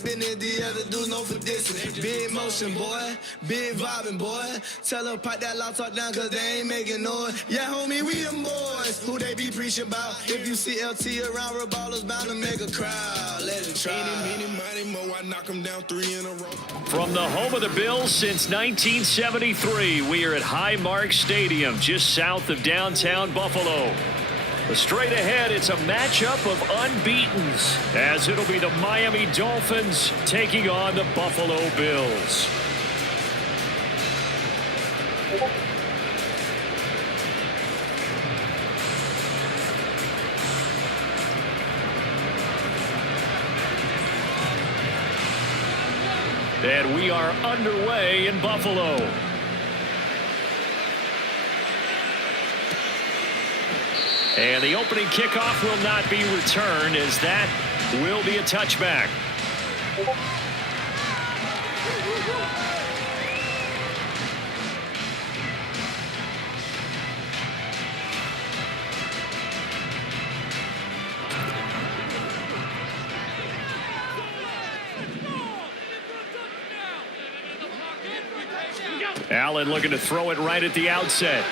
business, the other dudes know for distance. Big motion, boy, big vibing, boy. Tell them pipe that loud talk down, cause they ain't making noise. Yeah, homie, we them boys, who they be preaching about. If you see LT around, Reballer's bound to make a crowd. Let it try. I knock them down 3 in a row. From the home of the Bills since 1973, we are at Highmark Stadium, just south of downtown Buffalo. Straight ahead, it's a matchup of unbeatens, as it'll be the Miami Dolphins taking on the Buffalo Bills. And we are underway in Buffalo. And the opening kickoff will not be returned, as that will be a touchback. Allen looking to throw it right at the outset.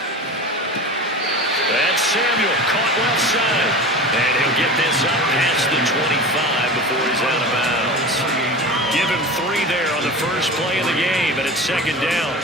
That's Samuel, caught left side. And he'll get this up past the 25 before he's out of bounds. Give him 3 there on the first play of the game, and it's second down.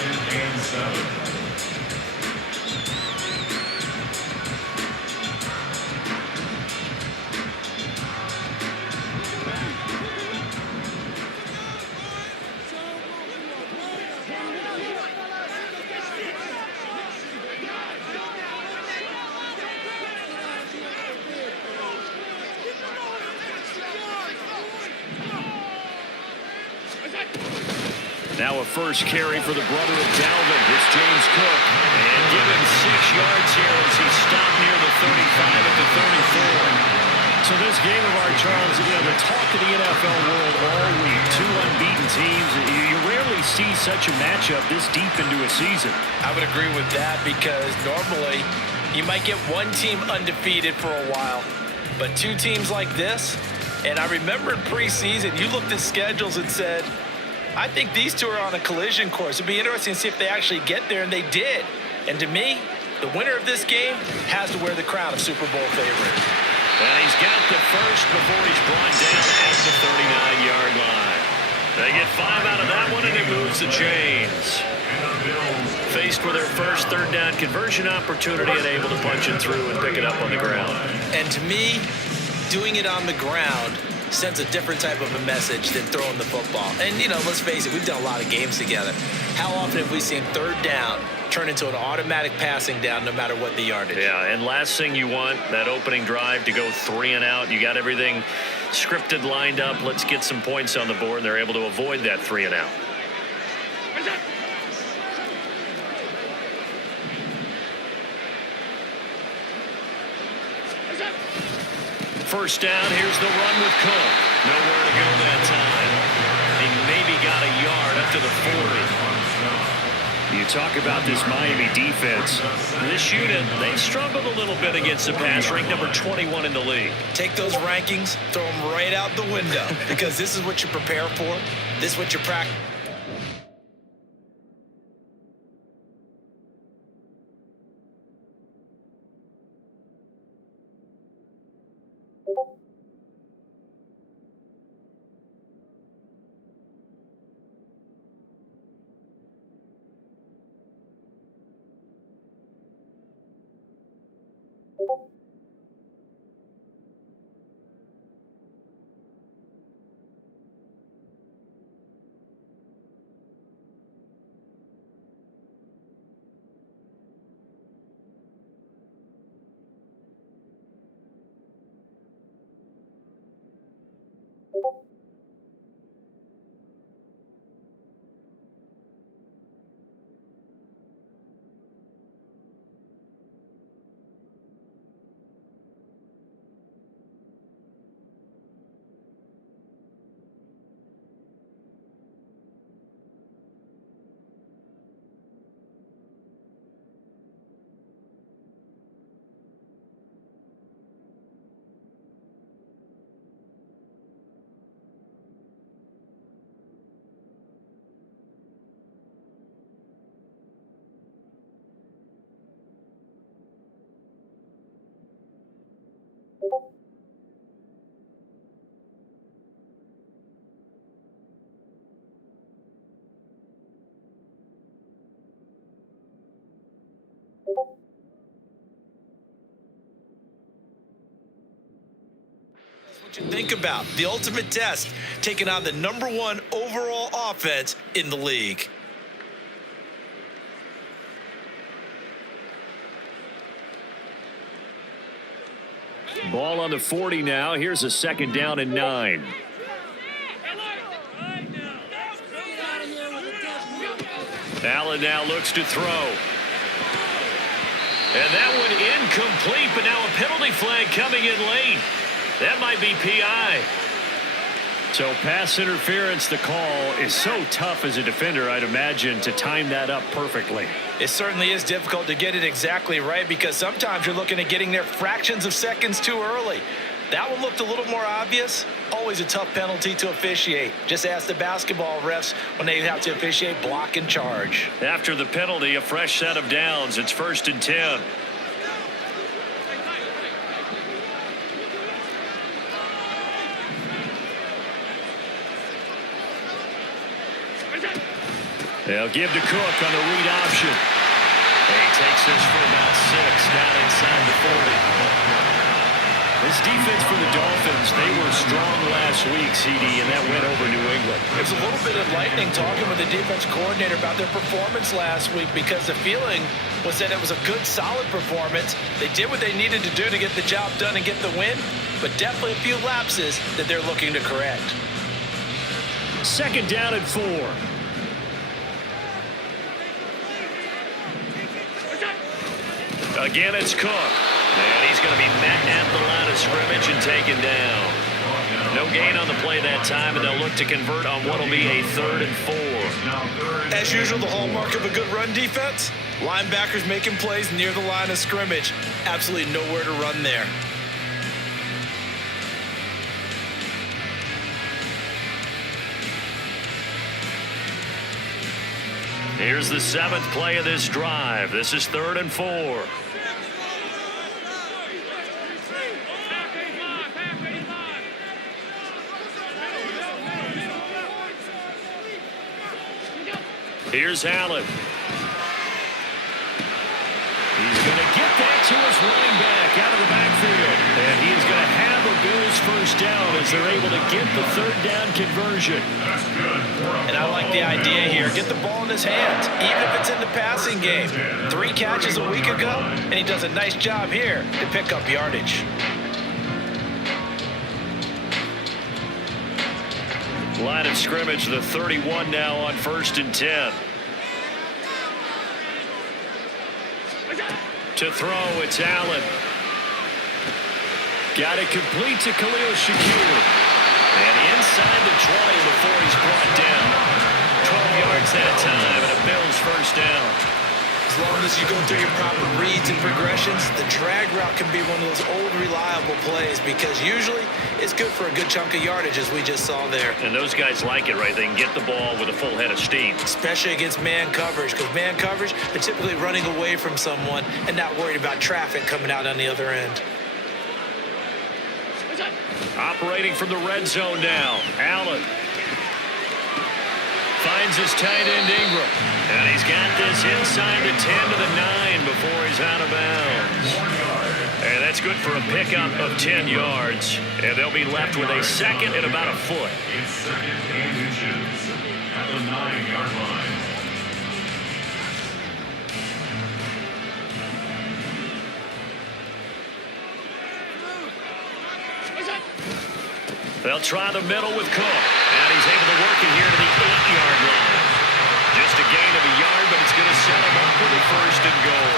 Now a first carry for the brother of Dalvin. It's James Cook. And give him 6 yards here as he stopped near the 35 at the 34. So this game of our, Charles, you know, the talk of the NFL world all week. 2 unbeaten teams. You rarely see such a matchup this deep into a season. I would agree with that, because normally you might get one team undefeated for a while, but 2 teams like this. And I remember in preseason, you looked at schedules and said, I think these 2 are on a collision course. It'd be interesting to see if they actually get there, and they did. And to me, the winner of this game has to wear the crown of Super Bowl favorite. And he's got the first before he's brought down at the 39-yard line. They get 5 out of that one, and it moves the chains. Faced with their first third down conversion opportunity and able to punch it through and pick it up on the ground. And to me, doing it on the ground sends a different type of a message than throwing the football. And, you know, let's face it, we've done a lot of games together. How often have we seen third down turn into an automatic passing down no matter what the yardage? Yeah, and last thing you want, that opening drive to go 3 and out. You got everything scripted, lined up. Let's get some points on the board, and they're able to avoid that 3 and out. First down, here's the run with Cook. Nowhere to go that time. He maybe got a yard up to the 40. You talk about this Miami defense. This unit, they struggled a little bit against the pass, ranked number 21 in the league. Take those rankings, throw them right out the window, because this is what you prepare for. This is what you practice. Think about the ultimate test, taking on the #1 overall offense in the league. Ball on the 40 now. Here's a 2nd down and 9. Allen now looks to throw. And that one incomplete, but now a penalty flag coming in late. That might be PI. So pass interference, the call is so tough as a defender, I'd imagine, to time that up perfectly. It certainly is difficult to get it exactly right because sometimes you're looking at getting there fractions of seconds too early. That one looked a little more obvious. Always a tough penalty to officiate. Just ask the basketball refs when they have to officiate block and charge. After the penalty, a fresh set of downs. It's 1st and 10. They'll give to Cook on the read option. And he takes this for about 6 down inside the 40. This defense for the Dolphins, they were strong last week, CD, and that went over New England. It was a little bit enlightening talking with the defense coordinator about their performance last week because the feeling was that it was a good, solid performance. They did what they needed to do to get the job done and get the win, but definitely a few lapses that they're looking to correct. 2nd down and 4. Again, it's Cook. And he's going to be met at the line of scrimmage and taken down. No gain on the play that time, and they'll look to convert on what will be a 3rd and 4. As usual, the hallmark of a good run defense, linebackers making plays near the line of scrimmage. Absolutely nowhere to run there. Here's the 7th play of this drive. This is 3rd and 4. Here's Allen. He's going to get that to his running back out of the backfield. And he is going to have a Bills 1st down as they're able to get the 3rd down conversion. And I like the idea here. Get the ball in his hands, even if it's in the passing game. 3 catches a week ago, and he does a nice job here to pick up yardage. Line of scrimmage, the 31 now on 1st and 10. To throw, it's Allen. Got it complete to Khalil Shakir. And inside the 20 before he's brought down. 12 yards that time, and a Bills 1st down. As long as you go through your proper reads and progressions, the drag route can be one of those old, reliable plays because usually it's good for a good chunk of yardage, as we just saw there. And those guys like it, right? They can get the ball with a full head of steam. Especially against man coverage, because man coverage, they're typically running away from someone and not worried about traffic coming out on the other end. Operating from the red zone now, Allen. Finds his tight end Ingram. And he's got this inside the 10 to the 9 before he's out of bounds. And that's good for a pickup of 10 yards. And they'll be left with a 2nd and about a foot. It's 2nd and inches at the 9-yard line. They'll try the middle with Cook. And he's able to work it here to the 8-yard line. Just a gain of a yard, but it's going to set him up for the 1st and goal.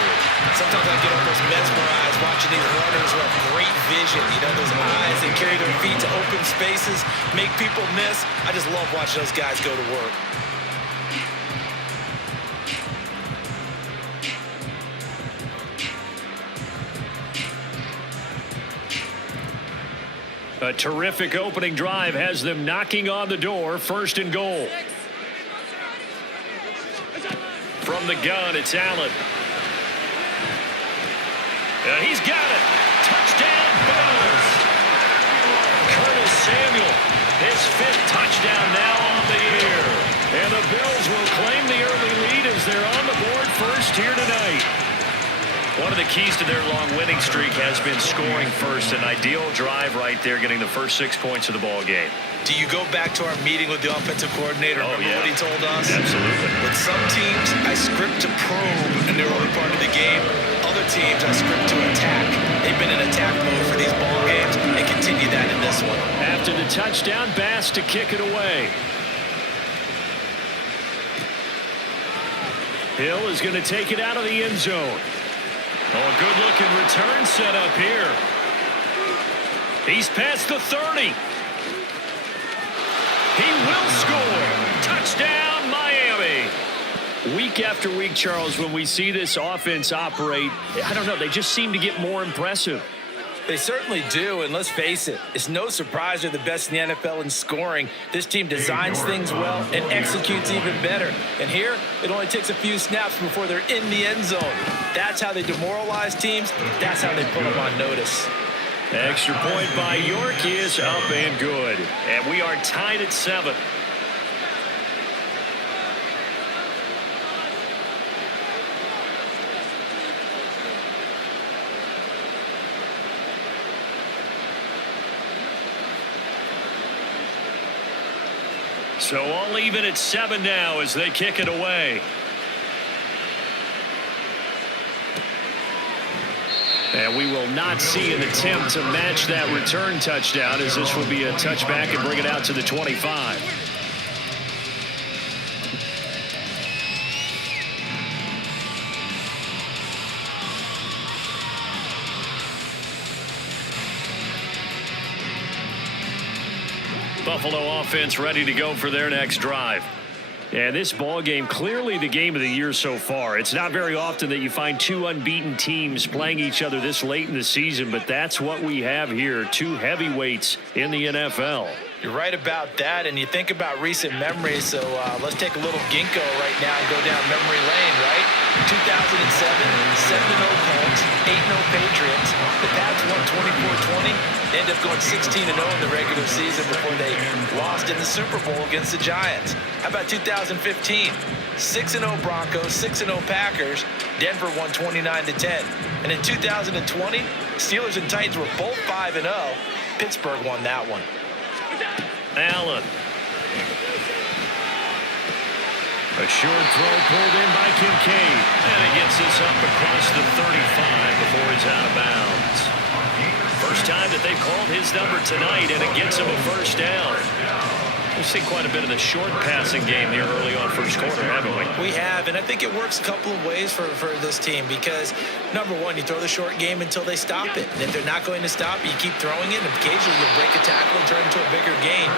Sometimes I get almost mesmerized watching these runners who have great vision. You know, those eyes, they carry their feet to open spaces, make people miss. I just love watching those guys go to work. A terrific opening drive has them knocking on the door. 1st and goal. From the gun, it's Allen. And he's got it. Touchdown, Bills. Curtis Samuel, his 5th touchdown now on the year. And the Bills will claim the early lead as they're on the board first here tonight. One of the keys to their long winning streak has been scoring first. An ideal drive right there, getting the first 6 points of the ball game. Do you go back to our meeting with the offensive coordinator? Remember what he told us? Absolutely. With some teams, I script to probe in the early part of the game. Other teams, I script to attack. They've been in attack mode for these ball games and continue that in this one. After the touchdown, Bass to kick it away. Hill is going to take it out of the end zone. Oh, a good-looking return set up here. He's past the 30. He will score. Touchdown, Miami. Week after week, Charles, when we see this offense operate, I don't know, they just seem to get more impressive. They certainly do, and let's face it, it's no surprise they're the best in the NFL in scoring. This team designs things well and executes even better. And here, it only takes a few snaps before they're in the end zone. That's how they demoralize teams. That's how they put them on notice. Extra point by York is up and good. And we are tied at 7. So all even at 7 now as they kick it away. And we will not see an attempt to match that return touchdown, as this will be a touchback and bring it out to the 25. Buffalo offense ready to go for their next drive. Yeah, this ball game clearly the game of the year so far. It's not very often that you find two unbeaten teams playing each other this late in the season, but that's what we have here. Two heavyweights in the NFL. You're right about that, and you think about recent memories, so let's take a little ginkgo right now and go down memory lane, right? 2007, 7-0 Colts, 8-0 Patriots. The Pats won 24-20. They ended up going 16-0 in the regular season before they lost in the Super Bowl against the Giants. How about 2015? 6-0 Broncos, 6-0 Packers. Denver won 29-10. And in 2020, Steelers and Titans were both 5-0. Pittsburgh won that one. Allen. A short throw pulled in by Kincaid. And it gets us up across the 35 before it's out of bounds. First time that they've called his number tonight, and it gets him a first down. We've seen quite a bit of the short passing game here early on first quarter, haven't we? We have, and I think it works a couple of ways for this team because, number one, you throw the short game until they stop it. And if they're not going to stop it, you keep throwing it, and occasionally you'll break a tackle and turn it into a bigger gain.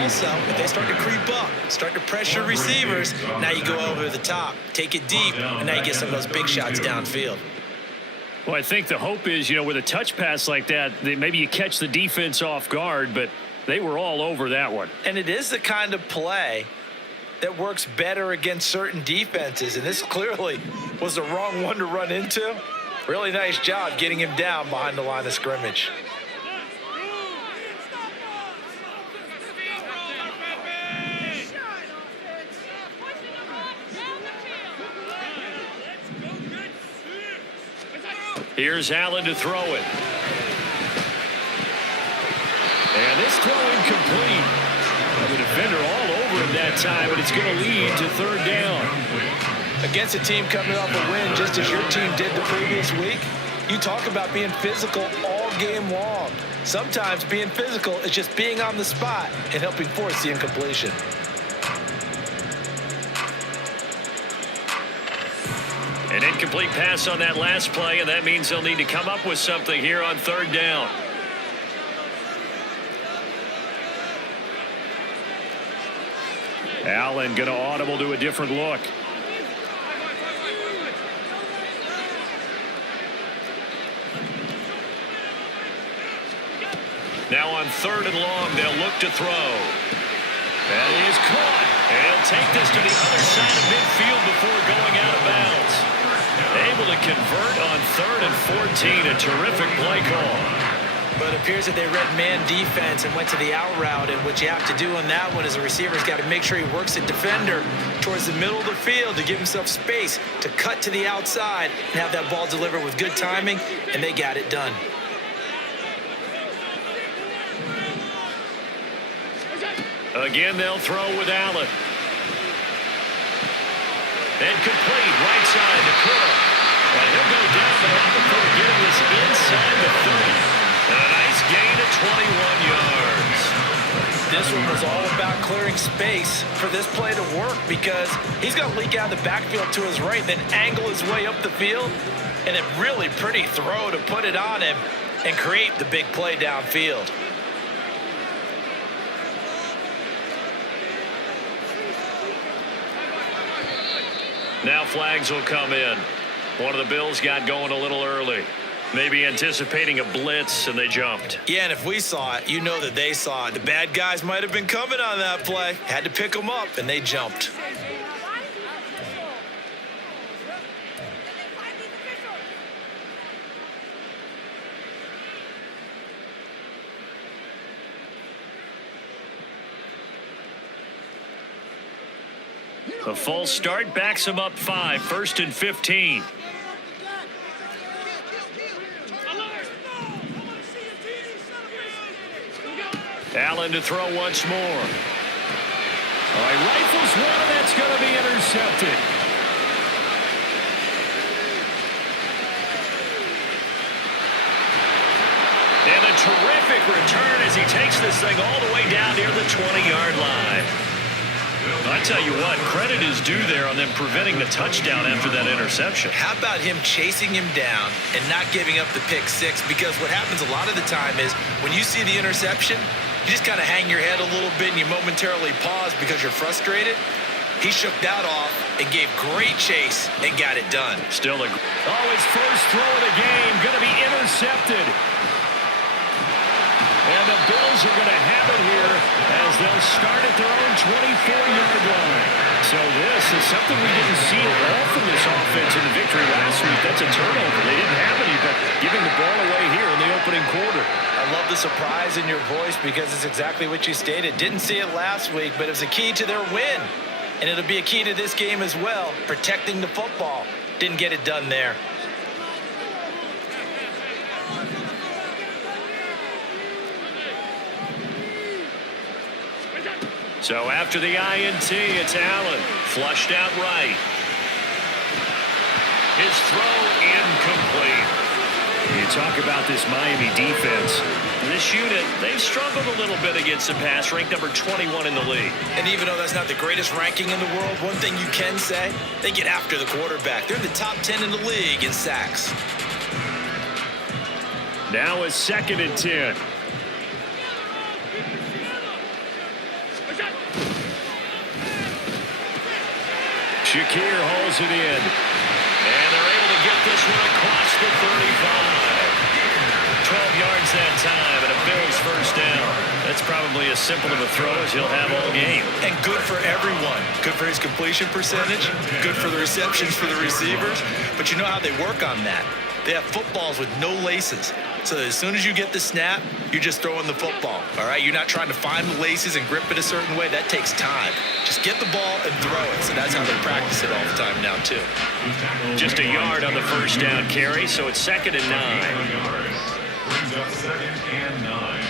Also, if they start to creep up, start to pressure receivers, now you go over the top, take it deep, and now you get some of those big shots downfield. Well, I think the hope is, with a touch pass like that, maybe you catch the defense off guard, but they were all over that one. And it is the kind of play that works better against certain defenses, and this clearly was the wrong one to run into. Really nice job getting him down behind the line of scrimmage. Here's Allen to throw it. And this throw incomplete. The defender all over him that time, but it's going to lead to third down. Against a team coming off a win just as your team did the previous week, you talk about being physical all game long. Sometimes being physical is just being on the spot and helping force the incompletion. An incomplete pass on that last play, and that means they'll need to come up with something here on third down. Allen going to audible to a different look. Now on third and long, they'll look to throw. That is caught. And he'll take this to the other side of midfield before going out of bounds. Able to convert on 3rd and 14. A terrific play call. But it appears that they read man defense and went to the out route. And what you have to do on that one is the receiver's got to make sure he works the defender towards the middle of the field to give himself space to cut to the outside and have that ball delivered with good timing, and they got it done. Again, they'll throw with Allen. And complete right side to Cook. And he'll go down the line before getting this inside the 30. And a nice gain of 21 yards. This one was all about clearing space for this play to work because he's going to leak out of the backfield to his right, then angle his way up the field. And a really pretty throw to put it on him and create the big play downfield. Now flags will come in. One of the Bills got going a little early. Maybe anticipating a blitz, and they jumped. Yeah, and if we saw it, you know that they saw it. The bad guys might have been coming on that play. Had to pick them up, and they jumped. A false start backs him up 5, 1st and 15. Allen to throw once more. All right, rifles one, and that's going to be intercepted. And a terrific return as he takes this thing all the way down near the 20-yard line. I tell you what, credit is due there on them preventing the touchdown after that interception. How about him chasing him down and not giving up the pick six? Because what happens a lot of the time is when you see the interception, you just kind of hang your head a little bit and you momentarily pause because you're frustrated. He shook that off and gave great chase and got it done. Still his first throw of the game going to be intercepted. And the Bills are going to have it here as they'll start at their own 24-yard line. So this is something we didn't see all from this offense in the victory last week. That's a turnover. They didn't have any, but giving the ball away here in the opening quarter. I love the surprise in your voice because it's exactly what you stated. Didn't see it last week, but it was a key to their win. And it'll be a key to this game as well, protecting the football. Didn't get it done there. So after the INT, it's Allen. Flushed out right. His throw incomplete. You talk about this Miami defense. This unit, they've struggled a little bit against the pass, ranked number 21 in the league. And even though that's not the greatest ranking in the world, one thing you can say, they get after the quarterback. They're in the top 10 in the league in sacks. Now it's 2nd and 10. Shakir hauls it in. And they're able to get this one across the 35. 12 yards that time, and a Bills first down. That's probably as simple of a throw as he'll have all game. And good for everyone. Good for his completion percentage. Good for the receptions for the receivers. But you know how they work on that. They have footballs with no laces. So that as soon as you get the snap, you're just throwing the football. All right? You're not trying to find the laces and grip it a certain way. That takes time. Just get the ball and throw it. So that's how they practice it all the time now, too. Just a yard on the first down carry, so it's 2nd and 9. Brings up 2nd and 9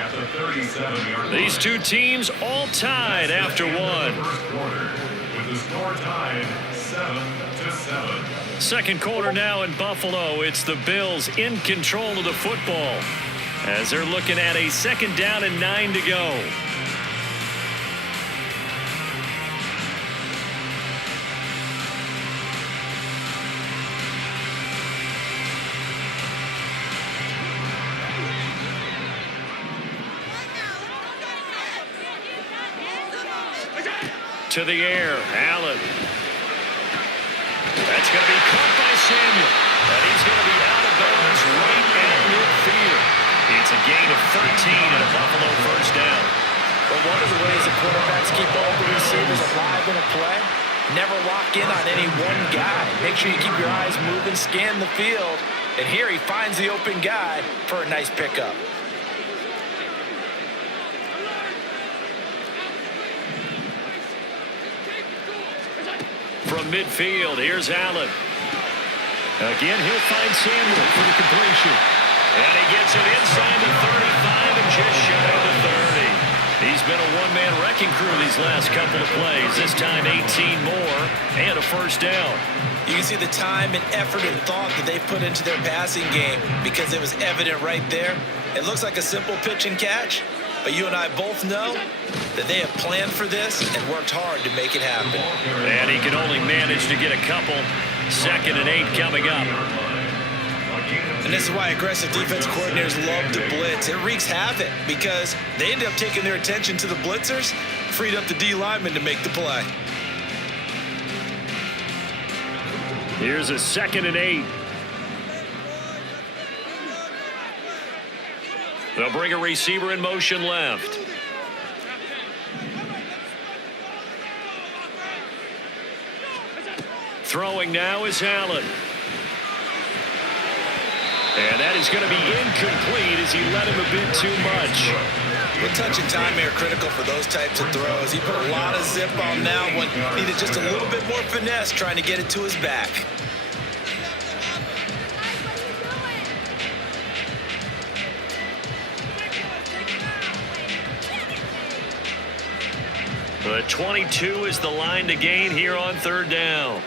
at the 37-yard line. These two teams all tied after one. First quarter with the score tied 7-7. Second quarter now in Buffalo. It's the Bills in control of the football as they're looking at a 2nd down and 9 to go. To the air, Allen. That's going to be caught by Samuel. And he's going to be out of bounds right at midfield. It's a gain of 13 and a Buffalo first down. But one of the ways the quarterbacks keep all the receivers alive in a play, never lock in on any one guy. Make sure you keep your eyes moving, scan the field, And here he finds the open guy for a nice pickup. From midfield, here's Allen. Again, he'll find Samuel for the completion. And he gets it inside the 35 and just shy of the 30. He's been a one-man wrecking crew these last couple of plays. This time 18 more and a first down. You can see the time and effort and thought that they put into their passing game because it was evident right there. It looks like a simple pitch and catch, but you and I both know that they have planned for this and worked hard to make it happen. And he can only manage to get a couple. 2nd and 8 coming up. And this is why aggressive defense coordinators love to blitz. It wreaks havoc because they end up taking their attention to the blitzers, freed up the D lineman to make the play. Here's a 2nd and 8. They'll bring a receiver in motion left. Throwing now is Allen. And that is going to be incomplete as he let him a bit too much. Well, touch and time are critical for those types of throws. He put a lot of zip on that one. Needed just a little bit more finesse trying to get it to his back. But 22 is the line to gain here on 3rd down.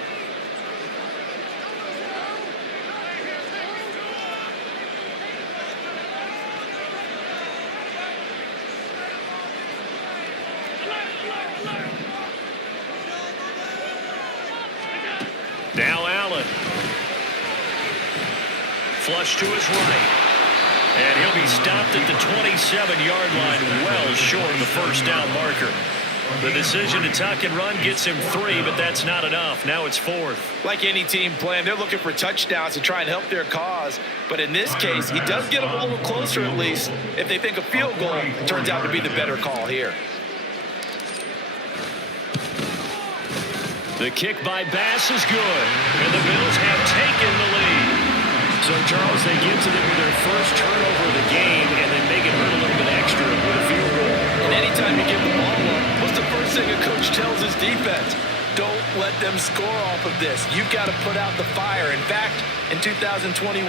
Now Allen. Flush to his right. And he'll be stopped at the 27-yard line, well short of the first down marker. The decision to tuck and run gets him 3, but that's not enough. Now it's 4th. Like any team plan, they're looking for touchdowns to try and help their cause. But in this case, he does get them a little closer at least. If they think a field goal turns out to be the better call here. The kick by Bass is good, and the Bills have taken the lead. So, Charles, they get to them with their first turnover of the game, and then make it hurt a little bit extra with a field goal. And anytime you give the ball up, what's the first thing a coach tells his defense? Don't let them score off of this. You've got to put out the fire. In fact, in 2021,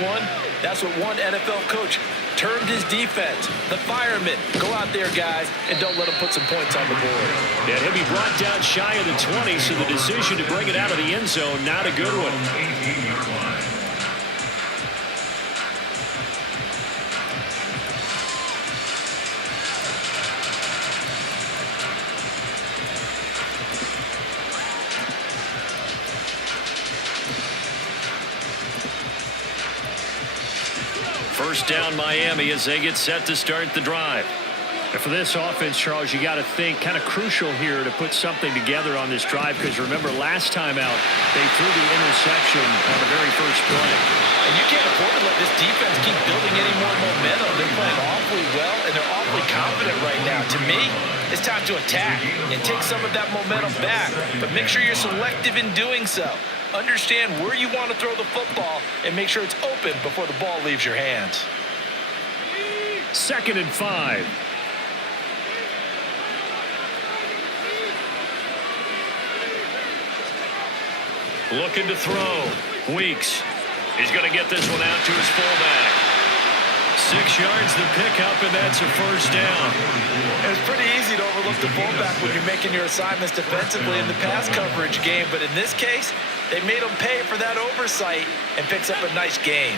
that's what one NFL coach termed his defense. The firemen. Go out there, guys, and don't let them put some points on the board. And he'll be brought down shy of the 20, so the decision to bring it out of the end zone, not a good one. 18-yard line. First down Miami as they get set to start the drive. And for this offense, Charles, you got to think kind of crucial here to put something together on this drive, because remember last time out they threw the interception on the very first play. And you can't afford to let this defense keep building any more momentum. They're playing awfully well, and they're awfully confident right now. To me, it's time to attack and take some of that momentum back. But make sure you're selective in doing so. Understand where you want to throw the football and make sure it's open before the ball leaves your hands. 2nd and 5. Looking to throw. Weeks. He's going to get this one out to his fullback. 6 yards the pickup, and that's a first down. It's pretty easy to overlook the fullback when you're making your assignments defensively in the pass coverage game, but in this case, they made him pay for that oversight and picks up a nice gain.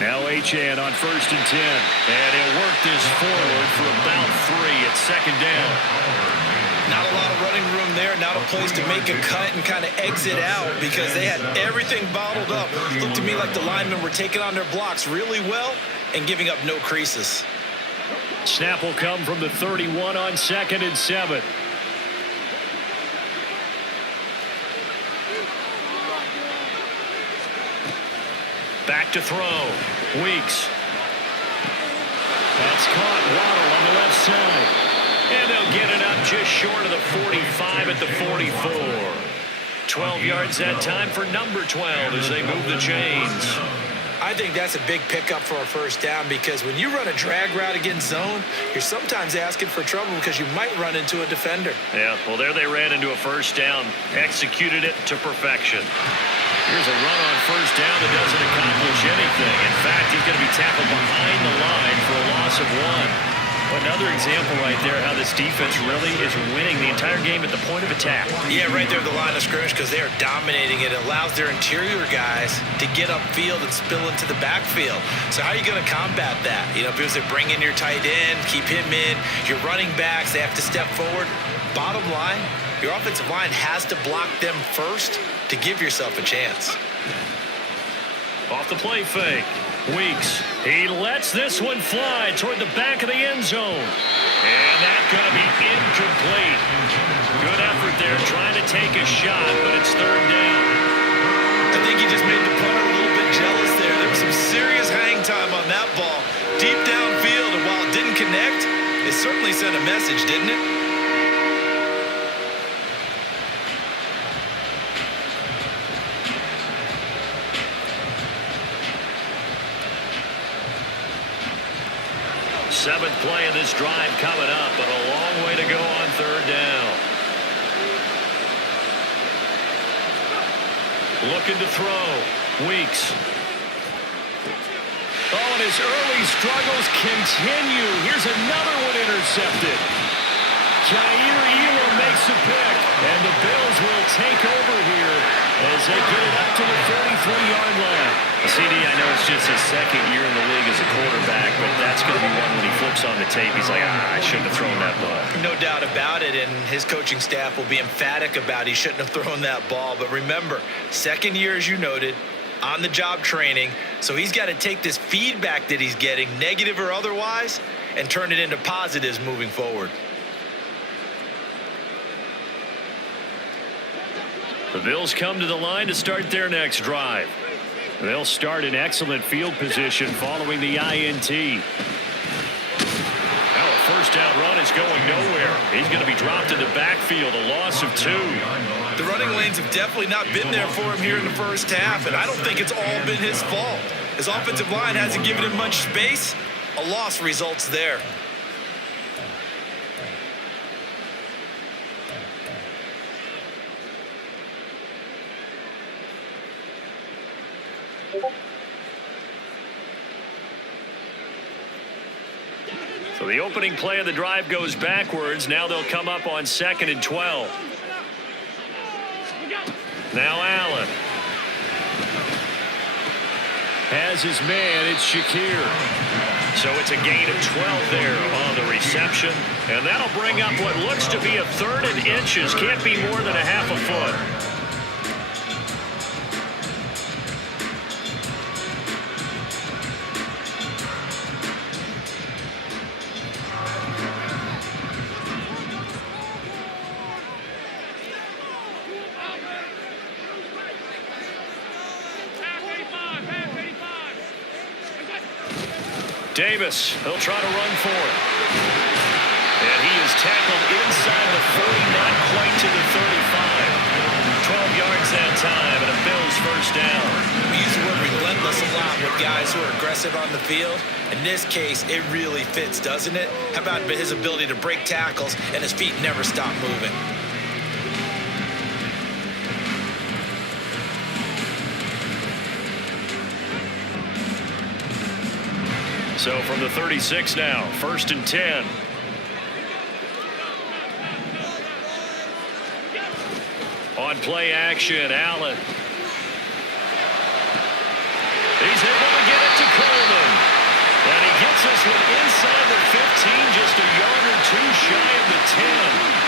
Now Achane on 1st and 10. And he'll work this forward for about 3 at 2nd down. Not a lot of running room there, not a place to make a cut and kind of exit out because they had everything bottled up. Looked to me like the linemen were taking on their blocks really well and giving up no creases. Snap will come from the 31 on 2nd and 7. Back to throw. Weeks. That's caught. Waddle on the left side. And they'll get it up just short of the 45 at the 44. 12 yards that time for number 12 as they move the chains. I think that's a big pickup for a first down because when you run a drag route against zone, you're sometimes asking for trouble because you might run into a defender. Yeah, well, there they ran into a first down, executed it to perfection. Here's a run on first down that doesn't accomplish anything. In fact, he's going to be tackled behind the line for a loss of 1. Another example right there how this defense really is winning the entire game at the point of attack. Yeah, right there at the line of scrimmage because they are dominating it. It allows their interior guys to get upfield and spill into the backfield. So how are you going to combat that? You know, because they bring in your tight end, keep him in, your running backs, they have to step forward. Bottom line, your offensive line has to block them first to give yourself a chance. Off the play fake. Weeks. He lets this one fly toward the back of the end zone. And that's going to be incomplete. Good effort there trying to take a shot, but it's third down. I think he just made the punter a little bit jealous there. There was some serious hang time on that ball. Deep downfield, and while it didn't connect, it certainly sent a message, didn't it? Seventh play of this drive coming up, but a long way to go on third down. Looking to throw. Weeks. Oh, and his early struggles continue. Here's another one intercepted. Jair Elam makes the pick, and the Bills will take over here as they get it up to the 33-yard line. CD, I know it's just his second year in the league as a quarterback, but that's going to be one when he flips on the tape. He's like, I shouldn't have thrown that ball. No doubt about it, and his coaching staff will be emphatic about he shouldn't have thrown that ball. But remember, second year, as you noted, on-the-job training, so he's got to take this feedback that he's getting, negative or otherwise, and turn it into positives moving forward. The Bills come to the line to start their next drive. They'll start in excellent field position following the INT. Now a first down run is going nowhere. He's going to be dropped in the backfield, a loss of 2. The running lanes have definitely not been there for him here in the first half, and I don't think it's all been his fault. His offensive line hasn't given him much space. A loss results there. So the opening play of the drive goes backwards. Now they'll come up on 2nd and 12. Now Allen has his man. It's Shakir. So it's a gain of 12 there on the reception. And that'll bring up what looks to be a 3rd and inches. Can't be more than a half a foot. Davis, he'll try to run for it. And he is tackled inside the 40, not quite to the 35. 12 yards that time, and a Bills first down. We use the word relentless a lot with guys who are aggressive on the field. In this case, it really fits, doesn't it? How about his ability to break tackles and his feet never stop moving? So from the 36 now, 1st and 10. On play action, Allen. He's able to get it to Coleman. And he gets this one inside the 15, just a yard or 2 shy of the 10.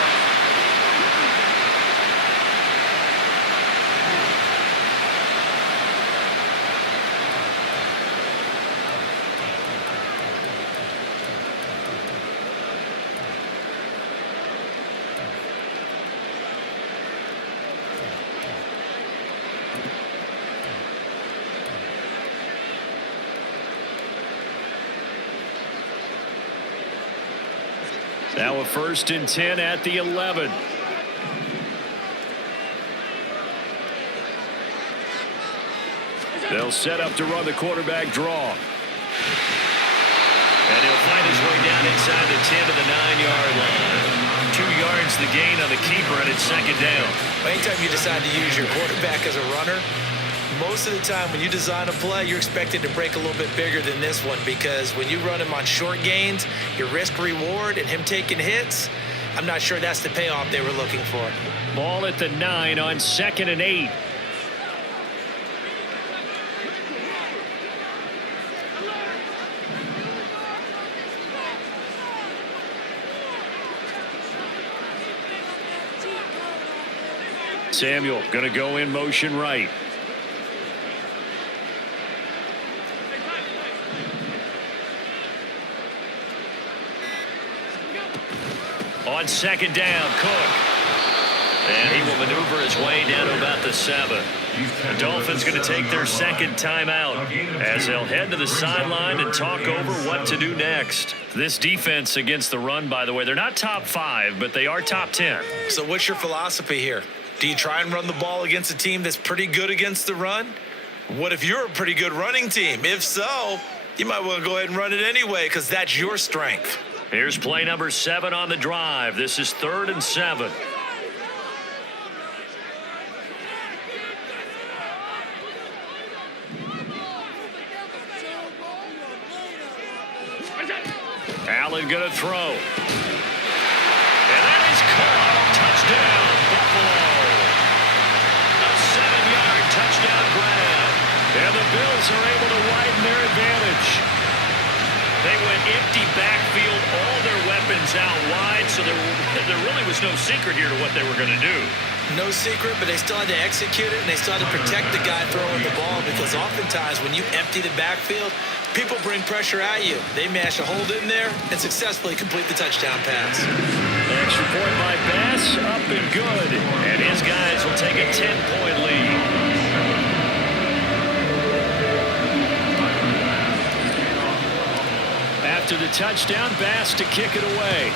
Now a 1st and 10 at the 11. They'll set up to run the quarterback draw. And he'll find his way down inside the 10 to the 9-yard line. 2 yards the gain on the keeper, and it's 2nd down. Anytime you decide to use your quarterback as a runner, most of the time when you design a play, you're expected to break a little bit bigger than this one, because when you run him on short gains, your risk reward and him taking hits, I'm not sure that's the payoff they were looking for. Ball at the 9 on 2nd and 8. Samuel going to go in motion right. On 2nd down, Cook. And he will maneuver his way down to about the 7. The Dolphins going to take their 2nd timeout as they'll head to the sideline and talk over what to do next. This defense against the run, by the way, they're not top 5, but they are top 10. So what's your philosophy here? Do you try and run the ball against a team that's pretty good against the run? What if you're a pretty good running team? If so, you might want to go ahead and run it anyway, because that's your strength. Here's play number 7 on the drive. This is 3rd and 7. Allen going to throw. And that is caught. Touchdown, Buffalo. A 7-yard touchdown grab. And the Bills are able to widen their advantage. They went empty backfield, all their weapons out wide, so there really was no secret here to what they were going to do. No secret, but they still had to execute it, and they still had to protect the guy throwing the ball, because oftentimes when you empty the backfield, people bring pressure at you. They mash a hold in there and successfully complete the touchdown pass. Extra point by Bass, up and good. And his guys will take a 10-point lead. After the touchdown, Bass to kick it away.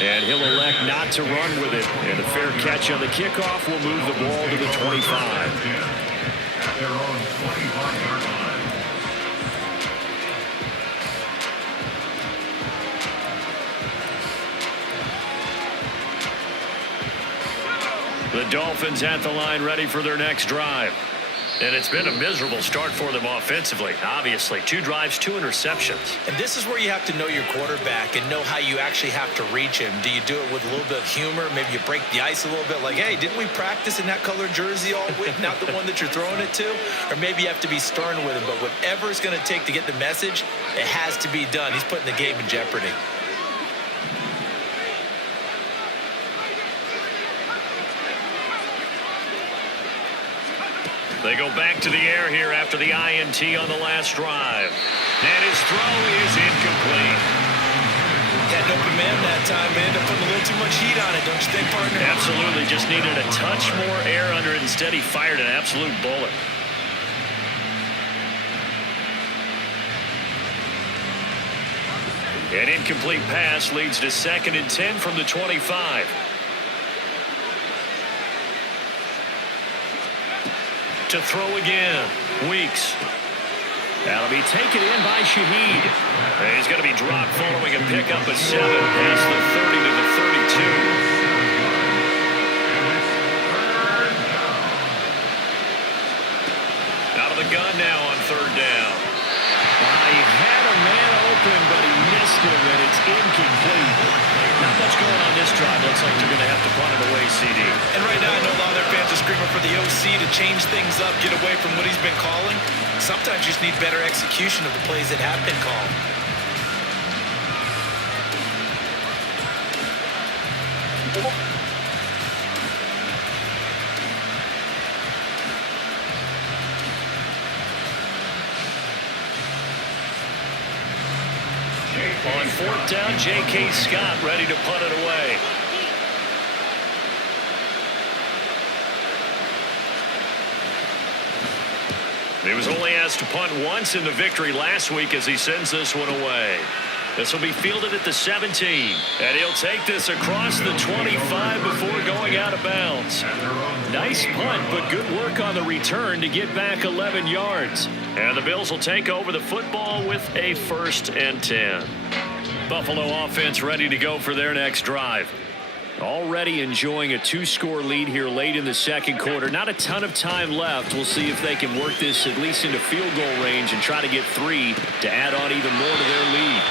And he'll elect not to run with it. And a fair catch on the kickoff will move the ball to the 25. At their own 25-yard line. The Dolphins at the line, ready for their next drive. And it's been a miserable start for them offensively. Obviously, 2 drives, 2 interceptions. And this is where you have to know your quarterback and know how you actually have to reach him. Do you do it with a little bit of humor? Maybe you break the ice a little bit, like, hey, didn't we practice in that colored jersey all week, not the one that you're throwing it to? Or maybe you have to be stern with him. But whatever it's going to take to get the message, it has to be done. He's putting the game in jeopardy. They go back to the air here after the INT on the last drive. And his throw is incomplete. Had an open man that time, man. They're putting a little too much heat on it, don't you think, partner? Absolutely. Just needed a touch more air under it. Instead, he fired an absolute bullet. An incomplete pass leads to 2nd and 10 from the 25. To throw again, Weeks. That'll be taken in by Shaheed. And he's going to be dropped following a pickup of 7 past the 30 to the 32. Out of the gun now on 3rd down. He had a man open, but he missed him, and it's incomplete. Not much going on this drive. Looks like they're going to have to punt it away, CD. And right now, I know a lot of their fans are screaming for the OC to change things up, get away from what he's been calling. Sometimes you just need better execution of the plays that have been called. On 4th down, J.K. Scott ready to punt it away. He was only asked to punt once in the victory last week as he sends this one away. This will be fielded at the 17. And he'll take this across the 25 before going out of bounds. Nice punt, but good work on the return to get back 11 yards. And the Bills will take over the football with a 1st and 10. Buffalo offense ready to go for their next drive. Already enjoying a 2-score lead here late in the second quarter. Not a ton of time left. We'll see if they can work this at least into field goal range and try to get 3 to add on even more to their lead.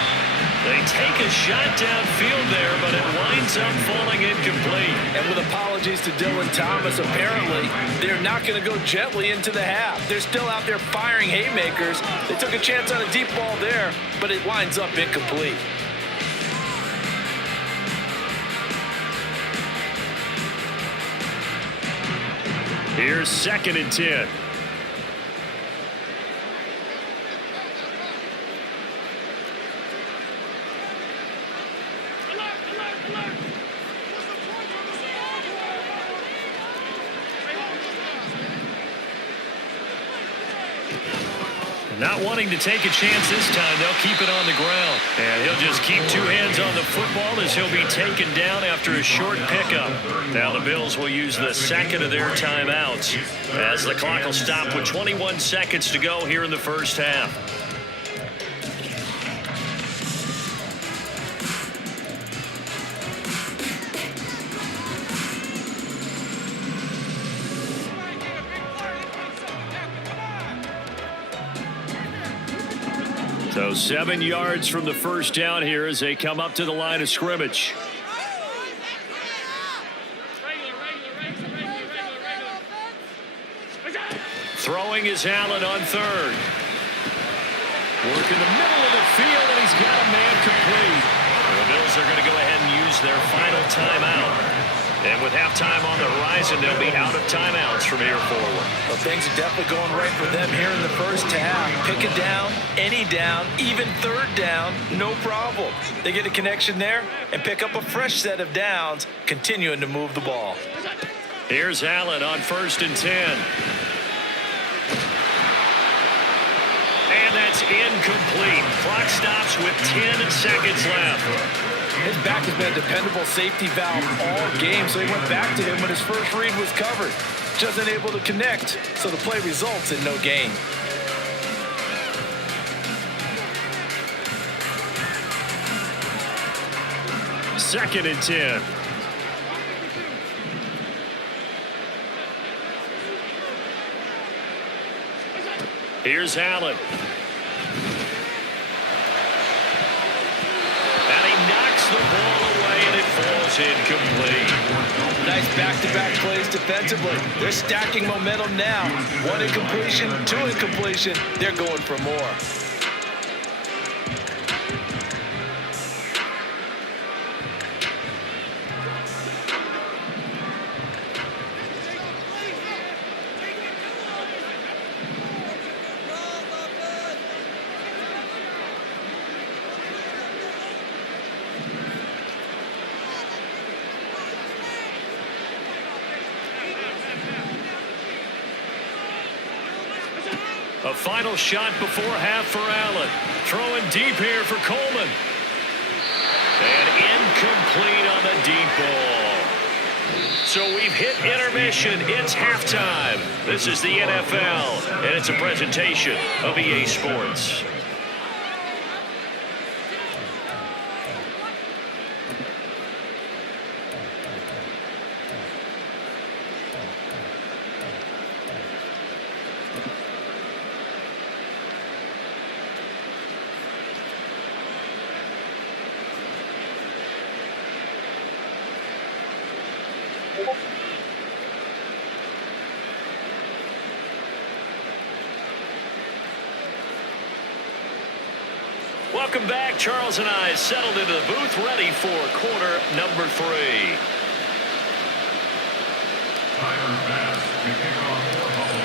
They take a shot downfield there, but it winds up falling incomplete. And with apologies to Dylan Thomas, apparently they're not going to go gently into the half. They're still out there firing haymakers. They took a chance on a deep ball there, but it winds up incomplete. Here's 2nd and 10. Not wanting to take a chance this time, they'll keep it on the ground. And he'll just keep 2 hands on the football as he'll be taken down after a short pickup. Now the Bills will use the 2nd of their timeouts as the clock will stop with 21 seconds to go here in the first half. So 7 yards from the first down here as they come up to the line of scrimmage. Throwing is Allen on 3rd. Work in the middle of the field, and he's got a man complete. The Bills are going to go ahead and use their final timeout. And with halftime on the horizon, they'll be out of timeouts from here forward. Well, things are definitely going right for them here in the first half. Pick a down, any down, even 3rd down, no problem. They get a connection there and pick up a fresh set of downs, continuing to move the ball. Here's Allen on 1st and 10. And that's incomplete. Clock stops with 10 seconds left. His back has been a dependable safety valve all game, so he went back to him when his first read was covered. Just unable to connect, so the play results in no gain. Second and 10. Here's Allen. The ball away, and it falls incomplete. Nice back-to-back plays defensively. They're stacking momentum now. 1 incompletion, 2 incompletion. They're going for more. A final shot before half for Allen. Throwing deep here for Coleman. And incomplete on the deep ball. So we've hit intermission. It's halftime. This is the NFL, and it's a presentation of EA Sports. Welcome back. Charles and I settled into the booth, ready for quarter number 3.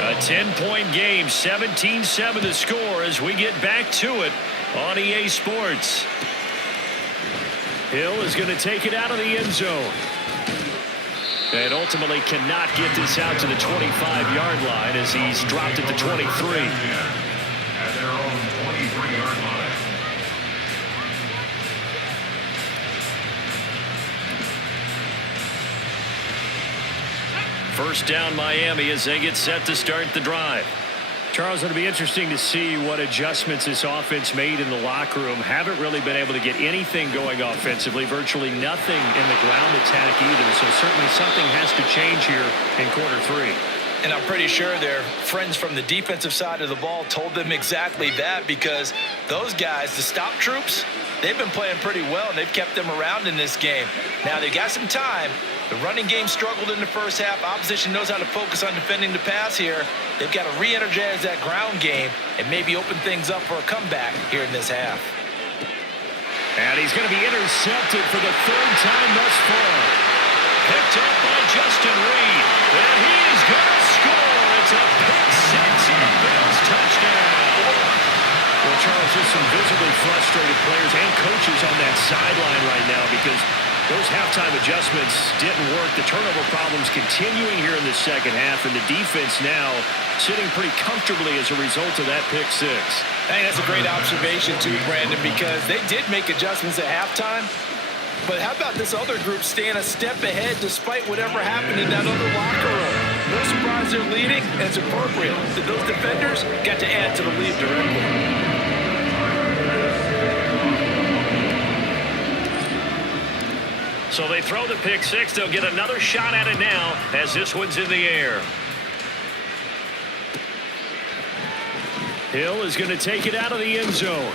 A 10-point game, 17-7 the score as we get back to it on EA Sports. Hill is going to take it out of the end zone. And ultimately cannot get this out to the 25-yard line as he's dropped at the 23. At their own 23-yard line. First down Miami as they get set to start the drive. Charles, it'll be interesting to see what adjustments this offense made in the locker room. Haven't really been able to get anything going offensively. Virtually nothing in the ground attack either. So certainly something has to change here in quarter three. And I'm pretty sure their friends from the defensive side of the ball told them exactly that, because those guys, the stop troops, they've been playing pretty well, and they've kept them around in this game. Now, they got some time. The running game struggled in the first half. Opposition knows how to focus on defending the pass here. They've got to re-energize that ground game and maybe open things up for a comeback here in this half. And he's going to be intercepted for the third time thus far. Picked up by Justin Reed. And he is going to score. It's a pick six and a Bills touchdown. Well, Charles, there's some visibly frustrated players and coaches on that sideline right now because those halftime adjustments didn't work. The turnover problems continuing here in the second half, and the defense now sitting pretty comfortably as a result of that pick six. I think that's a great observation too, Brandon, because they did make adjustments at halftime. But how about this other group staying a step ahead despite whatever happened in that other locker room? No surprise they're leading, and it's appropriate that those defenders got to add to the lead directly. So they throw the pick six. They'll get another shot at it now as this one's in the air. Hill is going to take it out of the end zone.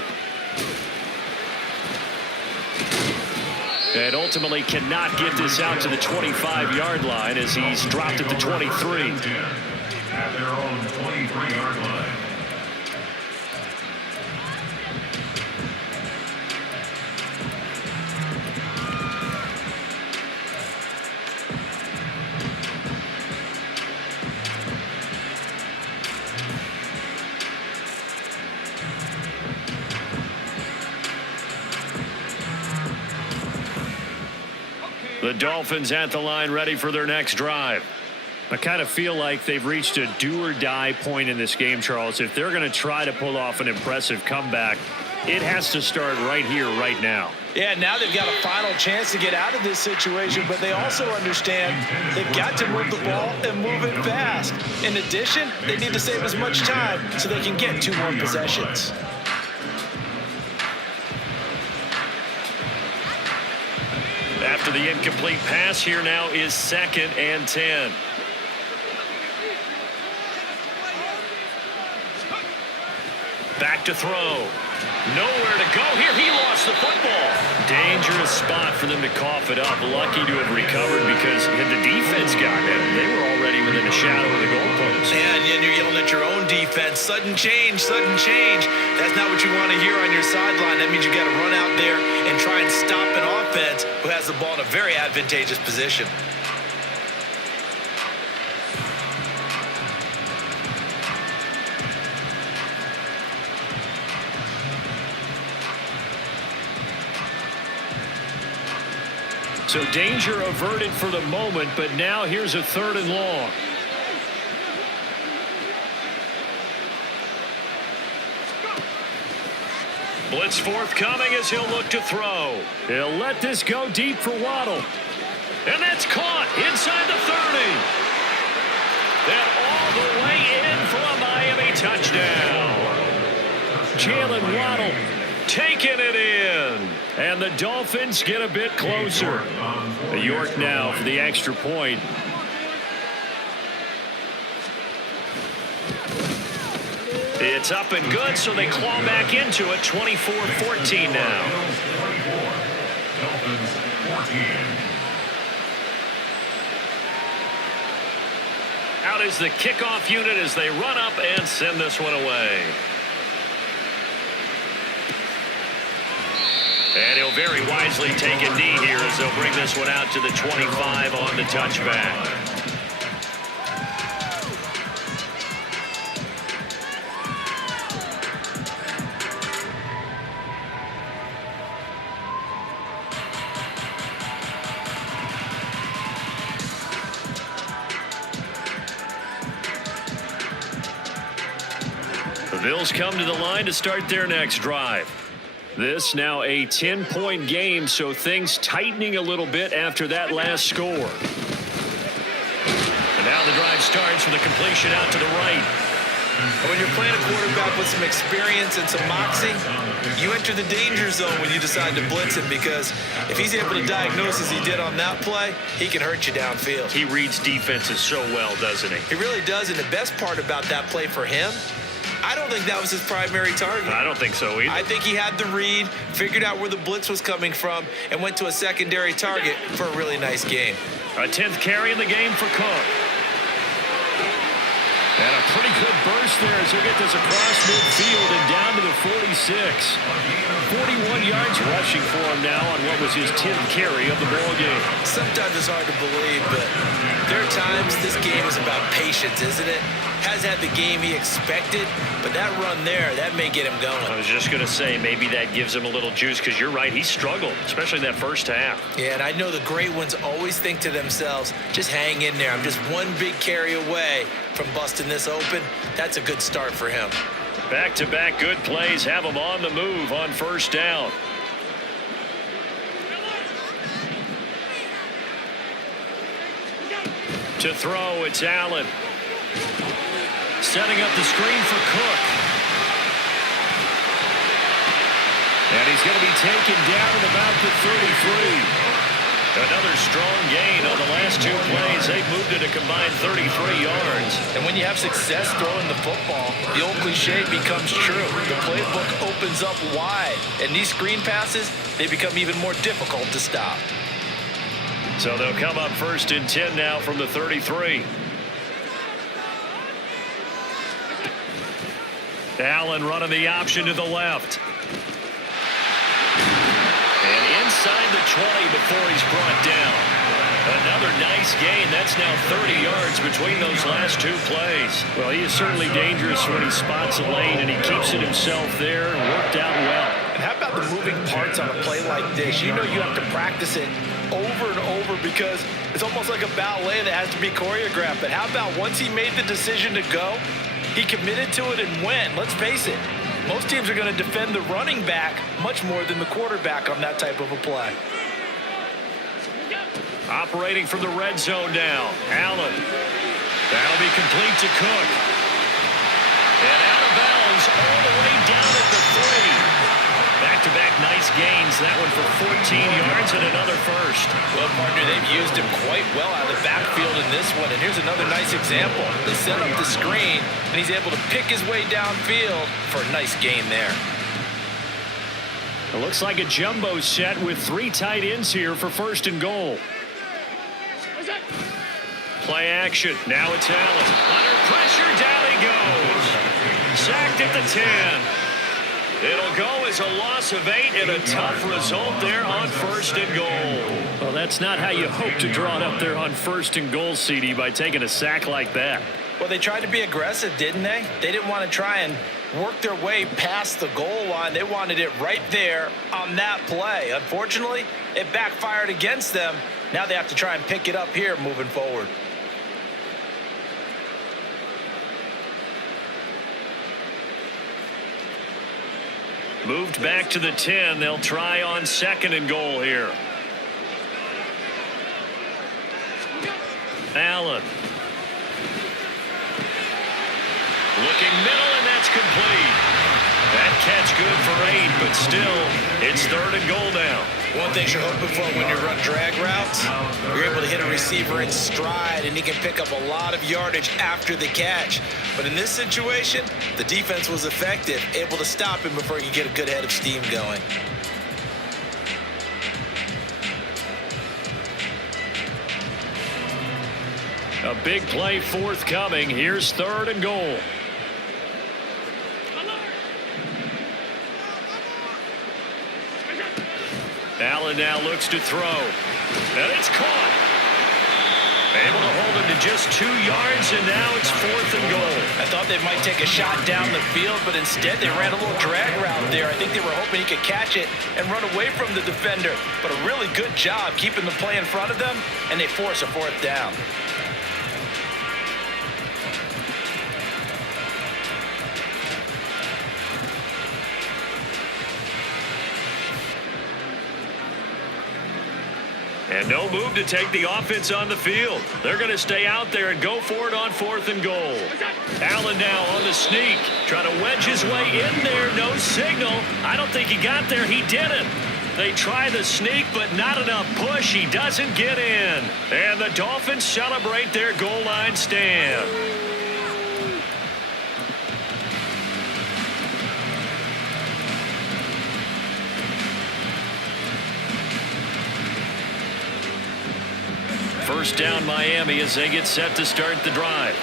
And ultimately cannot get this out to the 25-yard line as he's dropped at the 23. At their own 23-yard line. The Dolphins at the line ready for their next drive. I kind of feel like they've reached a do-or-die point in this game, Charles. If they're going to try to pull off an impressive comeback, it has to start right here, right now. Yeah, now they've got a final chance to get out of this situation, but they also understand they've got to move the ball and move it fast. In addition, they need to save as much time so they can get 2 more possessions. After the incomplete pass, here now is 2nd and 10. Back to throw. Nowhere to go here. He lost the football. Dangerous spot for them to cough it up. Lucky to have recovered because had the defense gotten it, they were already within a shadow of the goalpost. And you're yelling at your own defense. Sudden change, sudden change. That's not what you want to hear on your sideline. That means you got to run out there and try and stop an offense who has the ball in a very advantageous position. So danger averted for the moment, but now here's a 3rd and long. Blitz forthcoming as he'll look to throw. He'll let this go deep for Waddle. And that's caught inside the 30. And all the way in for a Miami touchdown. Jalen Waddle taking it in. And the Dolphins get a bit closer. York now for the extra point. It's up and good, so they claw back into it. 24-14 now. Dolphins 14. Out is the kickoff unit as they run up and send this one away. And he'll very wisely take a knee here as they'll bring this one out to the 25 on the touchback. Bills come to the line to start their next drive. This now a 10-point game, so things tightening a little bit after that last score. And now the drive starts with a completion out to the right. When you're playing a quarterback with some experience and some moxie, you enter the danger zone when you decide to blitz him, because if he's able to diagnose as he did on that play, he can hurt you downfield. He reads defenses so well, doesn't he? He really does, and the best part about that play for him, I don't think that was his primary target. I don't think so either. I think he had the read, figured out where the blitz was coming from, and went to a secondary target for a really nice game. A 10th carry in the game for Cook. And a pretty good burst there as he'll get this across midfield and down to the 46. 41 yards rushing for him now on what was his 10th carry of the ball game. Sometimes it's hard to believe, but there are times this game is about patience, isn't it? Hasn't had the game he expected, but that run there, that may get him going. I was just going to say, maybe that gives him a little juice, because you're right, he struggled, especially that first half. Yeah, and I know the great ones always think to themselves, just hang in there. I'm just one big carry away from busting this open. That's a good start for him. Back-to-back good plays have him on the move on first down. To throw, it's Allen. Setting up the screen for Cook. And he's going to be taken down at about the 33. Another strong gain on the last two plays. They've moved it a combined 33 yards. And when you have success throwing the football, the old cliche becomes true. The playbook opens up wide. And these screen passes, they become even more difficult to stop. So they'll come up 1st and 10 now from the 33. Allen running the option to the left. And inside the 20 before he's brought down. Another nice gain. That's now 30 yards between those last two plays. Well, he is certainly dangerous when he spots a lane, and he keeps it himself there and worked out well. And how about the moving parts on a play like this? You know you have to practice it over and over, because it's almost like a ballet that has to be choreographed. But how about once he made the decision to go, he committed to it and went. Let's face it, most teams are going to defend the running back much more than the quarterback on that type of a play. Operating from the red zone now. Allen. That'll be complete to Cook. And out of bounds all the way down at the 3. Back-to-back nice gains. That one for 14 yards and another first. Well, partner, they've used him quite well out of the backfield in this one. And here's another nice example. They set up the screen, and he's able to pick his way downfield for a nice gain there. It looks like a jumbo set with 3 tight ends here for 1st and goal. Play action. Now it's Allen. Under pressure, down he goes. Sacked at the 10. It'll go as a loss of 8 and a tough result there on 1st and goal. Well, that's not how you hope to draw it up there on 1st and goal, CD, by taking a sack like that. Well, they tried to be aggressive, didn't they? They didn't want to try and work their way past the goal line. They wanted it right there on that play. Unfortunately, it backfired against them. Now they have to try and pick it up here moving forward. Moved back to the 10. They'll try on 2nd and goal here. Allen. Looking middle, and that's complete. That catch good for 8, but still, it's 3rd and goal now. One thing you're hoping for when you run drag routes, you're able to hit a receiver in stride, and he can pick up a lot of yardage after the catch. But in this situation, the defense was effective, able to stop him before he could get a good head of steam going. A big play forthcoming. Here's 3rd and goal. Allen now looks to throw. And it's caught. Able to hold him to just 2 yards, and now it's 4th and goal. I thought they might take a shot down the field, but instead they ran a little drag route there. I think they were hoping he could catch it and run away from the defender. But a really good job keeping the play in front of them, and they force a 4th down. And no move to take the offense on the field. They're going to stay out there and go for it on 4th and goal. Allen now on the sneak, trying to wedge his way in there. No signal. I don't think he got there. He didn't. They try the sneak, but not enough push. He doesn't get in. And the Dolphins celebrate their goal line stand. First down Miami as they get set to start the drive.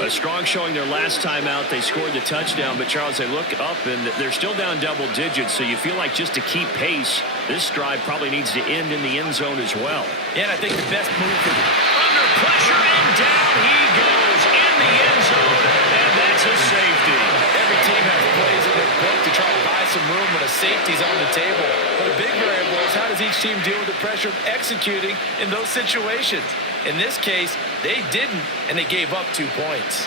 A strong showing their last time out. They scored the touchdown, but Charles, they look up and they're still down double digits, so you feel like just to keep pace, this drive probably needs to end in the end zone as well. Yeah, and I think the best move is under pressure, and down he goes in the end zone, and that's a safety. Every team has plays in their book to try to buy some room when a safety's on the table. But a big variable is how does each team deal with the pressure of executing in those situations. In this case, they didn't, and they gave up 2 points.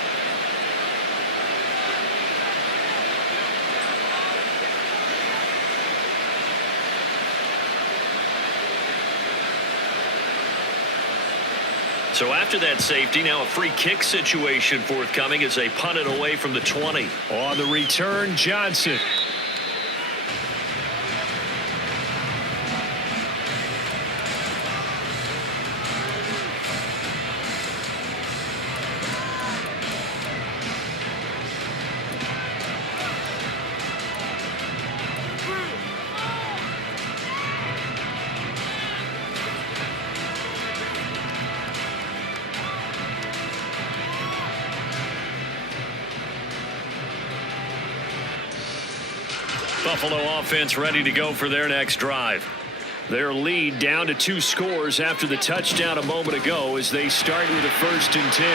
So after that safety, now a free kick situation forthcoming as they punt it away from the 20. On the return, Johnson. Buffalo offense ready to go for their next drive. Their lead down to 2 scores after the touchdown a moment ago as they start with a 1st and 10.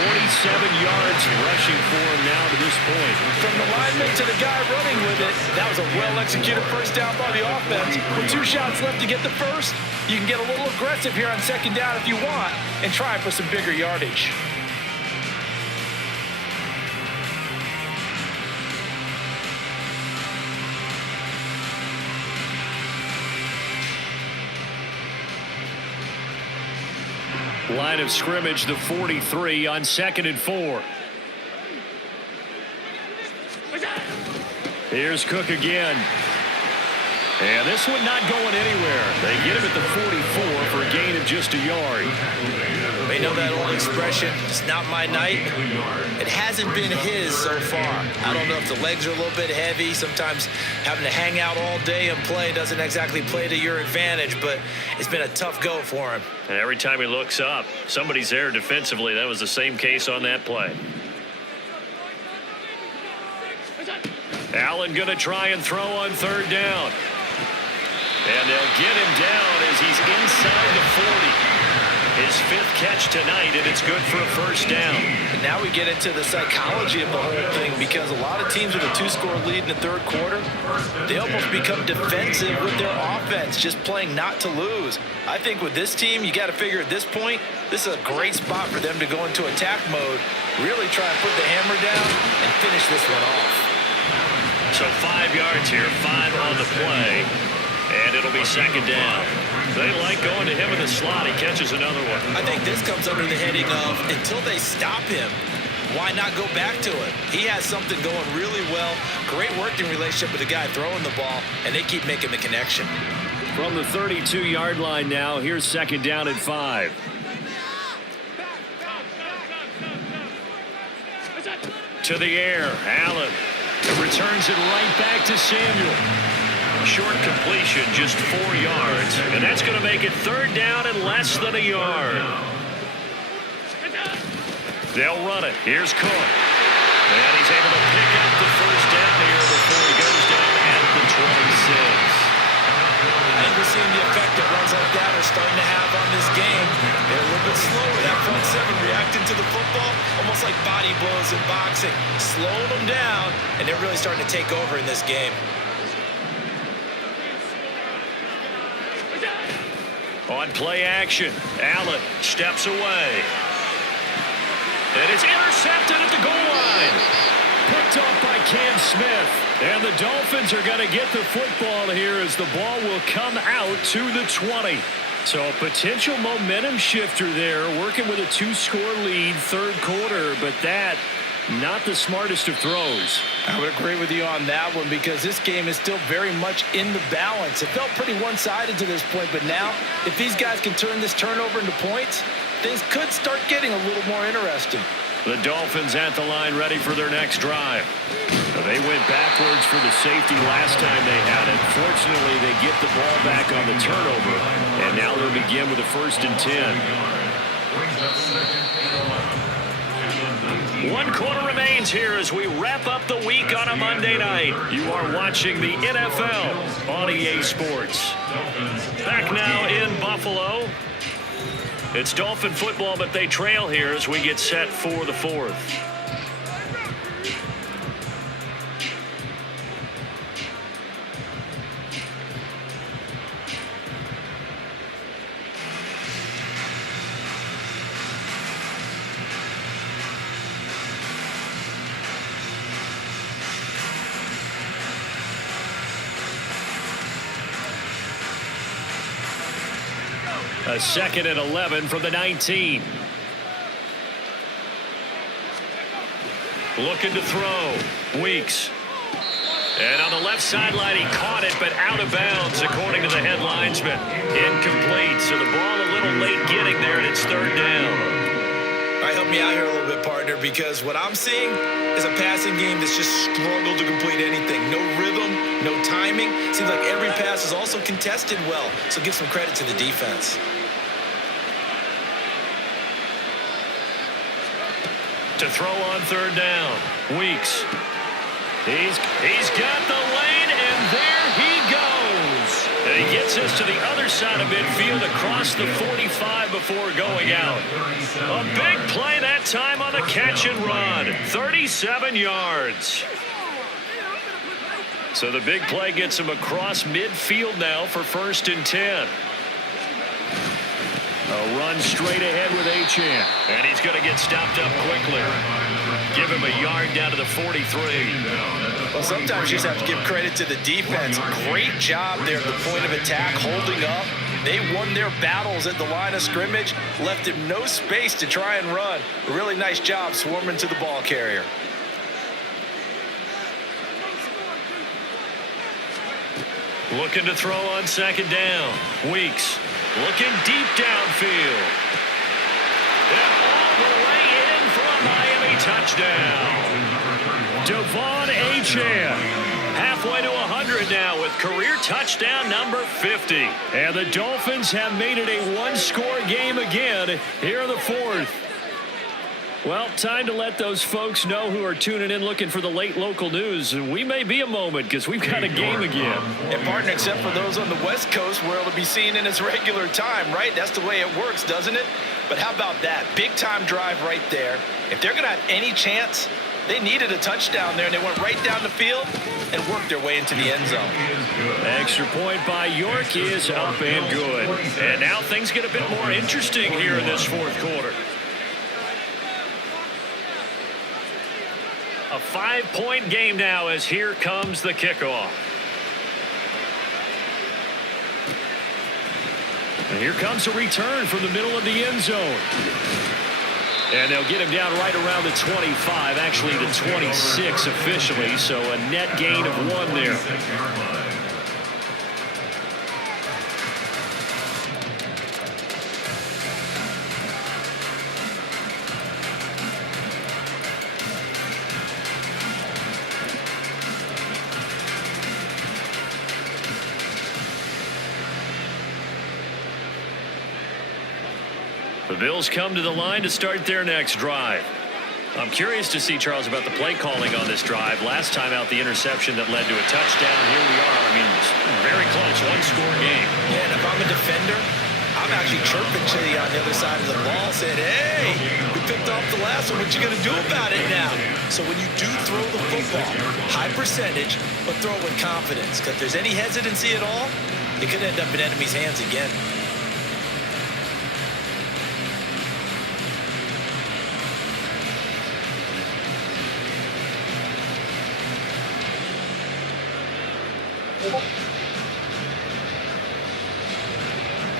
47 yards rushing for him now to this point. From the lineman to the guy running with it, that was a well-executed first down by the offense. With 2 shots left to get the first, you can get a little aggressive here on 2nd down if you want and try for some bigger yardage. Line of scrimmage, the 43 on 2nd and 4. Here's Cook again. And this one not going anywhere. They get him at the 44 for a gain of just a yard. They know that old expression, it's not my night. It hasn't been his so far. I don't know if the legs are a little bit heavy. Sometimes having to hang out all day and play doesn't exactly play to your advantage, but it's been a tough go for him. And every time he looks up, somebody's there defensively. That was the same case on that play. Allen going to try and throw on 3rd down. And they'll get him down as he's inside the 40. His 5th catch tonight, and it's good for a 1st down. And now we get into the psychology of the whole thing, because a lot of teams with a 2-score lead in the 3rd quarter, they almost become defensive with their offense, just playing not to lose. I think with this team, you got to figure at this point, this is a great spot for them to go into attack mode, really try and put the hammer down and finish this one off. So 5 yards here, 5 on the play, and it'll be 2nd down. They like going to him in the slot. He catches another one. I think this comes under the heading of until they stop him, why not go back to it? He has something going really well. Great working relationship with the guy throwing the ball, and they keep making the connection. From the 32-yard line now, here's 2nd down and 5. To the air, Allen returns it right back to Samuel. Short completion, just 4 yards, and that's going to make it 3rd down and less than a yard. They'll run it. Here's Cook. And he's able to pick up the 1st down here before he goes down at the 26. I think we're seeing the effect that runs like that are starting to have on this game. They're a little bit slower, that front 7 reacting to the football, almost like body blows in boxing. Slowing them down, and they're really starting to take over in this game. On play action, Allen steps away. And it's intercepted at the goal line. Picked up by Cam Smith. And the Dolphins are going to get the football here as the ball will come out to the 20. So a potential momentum shifter there, working with a 2-score lead, third quarter, but that not the smartest of throws. I would agree with you on that one because this game is still very much in the balance. It felt pretty one-sided to this point, but now if these guys can turn this turnover into points, things could start getting a little more interesting. The Dolphins at the line ready for their next drive. They went backwards for the safety last time they had it. Fortunately, they get the ball back on the turnover, and now they'll begin with a 1st and 10. 1 quarter remains here as we wrap up the week on a Monday night. You are watching the NFL on EA Sports. Back now in Buffalo. It's Dolphin football, but they trail here as we get set for the 4th. A 2nd and 11 from the 19. Looking to throw. Weeks. And on the left sideline, he caught it, but out of bounds, according to the head linesman. Incomplete. So the ball a little late getting there, and it's 3rd down. All right, help me out here a little bit, partner, because what I'm seeing is a passing game that's just struggled to complete anything. No rhythm, no timing. Seems like every pass is also contested well, so give some credit to the defense. To throw on 3rd down. Weeks. He's got the lane, and there he goes. And he gets us to the other side of midfield across the 45 before going out. A big play that time on the catch and run. 37 yards. So the big play gets him across midfield now for 1st and 10. A run straight ahead with Achane. And he's going to get stopped up quickly. Give him a yard down to the 43. Well, sometimes you just have to give credit to the defense. Great job there at the point of attack, holding up. They won their battles at the line of scrimmage, left him no space to try and run. A really nice job swarming to the ball carrier. Looking to throw on 2nd down. Weeks. Looking deep downfield. And all the way in for a Miami touchdown. Devon Achane. Halfway to 100 now with career touchdown number 50. And the Dolphins have made it a 1-score game again here in the 4th. Well, time to let those folks know who are tuning in looking for the late local news. We may be a moment because we've got a game again. And, partner, except for those on the West Coast where it'll be seen in its regular time, right? That's the way it works, doesn't it? But how about that? Big-time drive right there. If they're going to have any chance, they needed a touchdown there, and they went right down the field and worked their way into the end zone. Extra point by York is up and good. And now things get a bit more interesting here in this 4th quarter. A 5-point game now as here comes the kickoff. And here comes a return from the middle of the end zone. And they'll get him down right around the 25, actually the 26 officially, so a net gain of 1 there. The Bills come to the line to start their next drive. I'm curious to see, Charles, about the play calling on this drive. Last time out, the interception that led to a touchdown. Here we are. I mean, it's very close, 1-score game. Yeah, and if I'm a defender, I'm actually chirping to you on the other side of the ball, saying, hey, we picked off the last one. What you going to do about it now? So when you do throw the football, high percentage, but throw it with confidence. Because if there's any hesitancy at all, it could end up in enemy's hands again.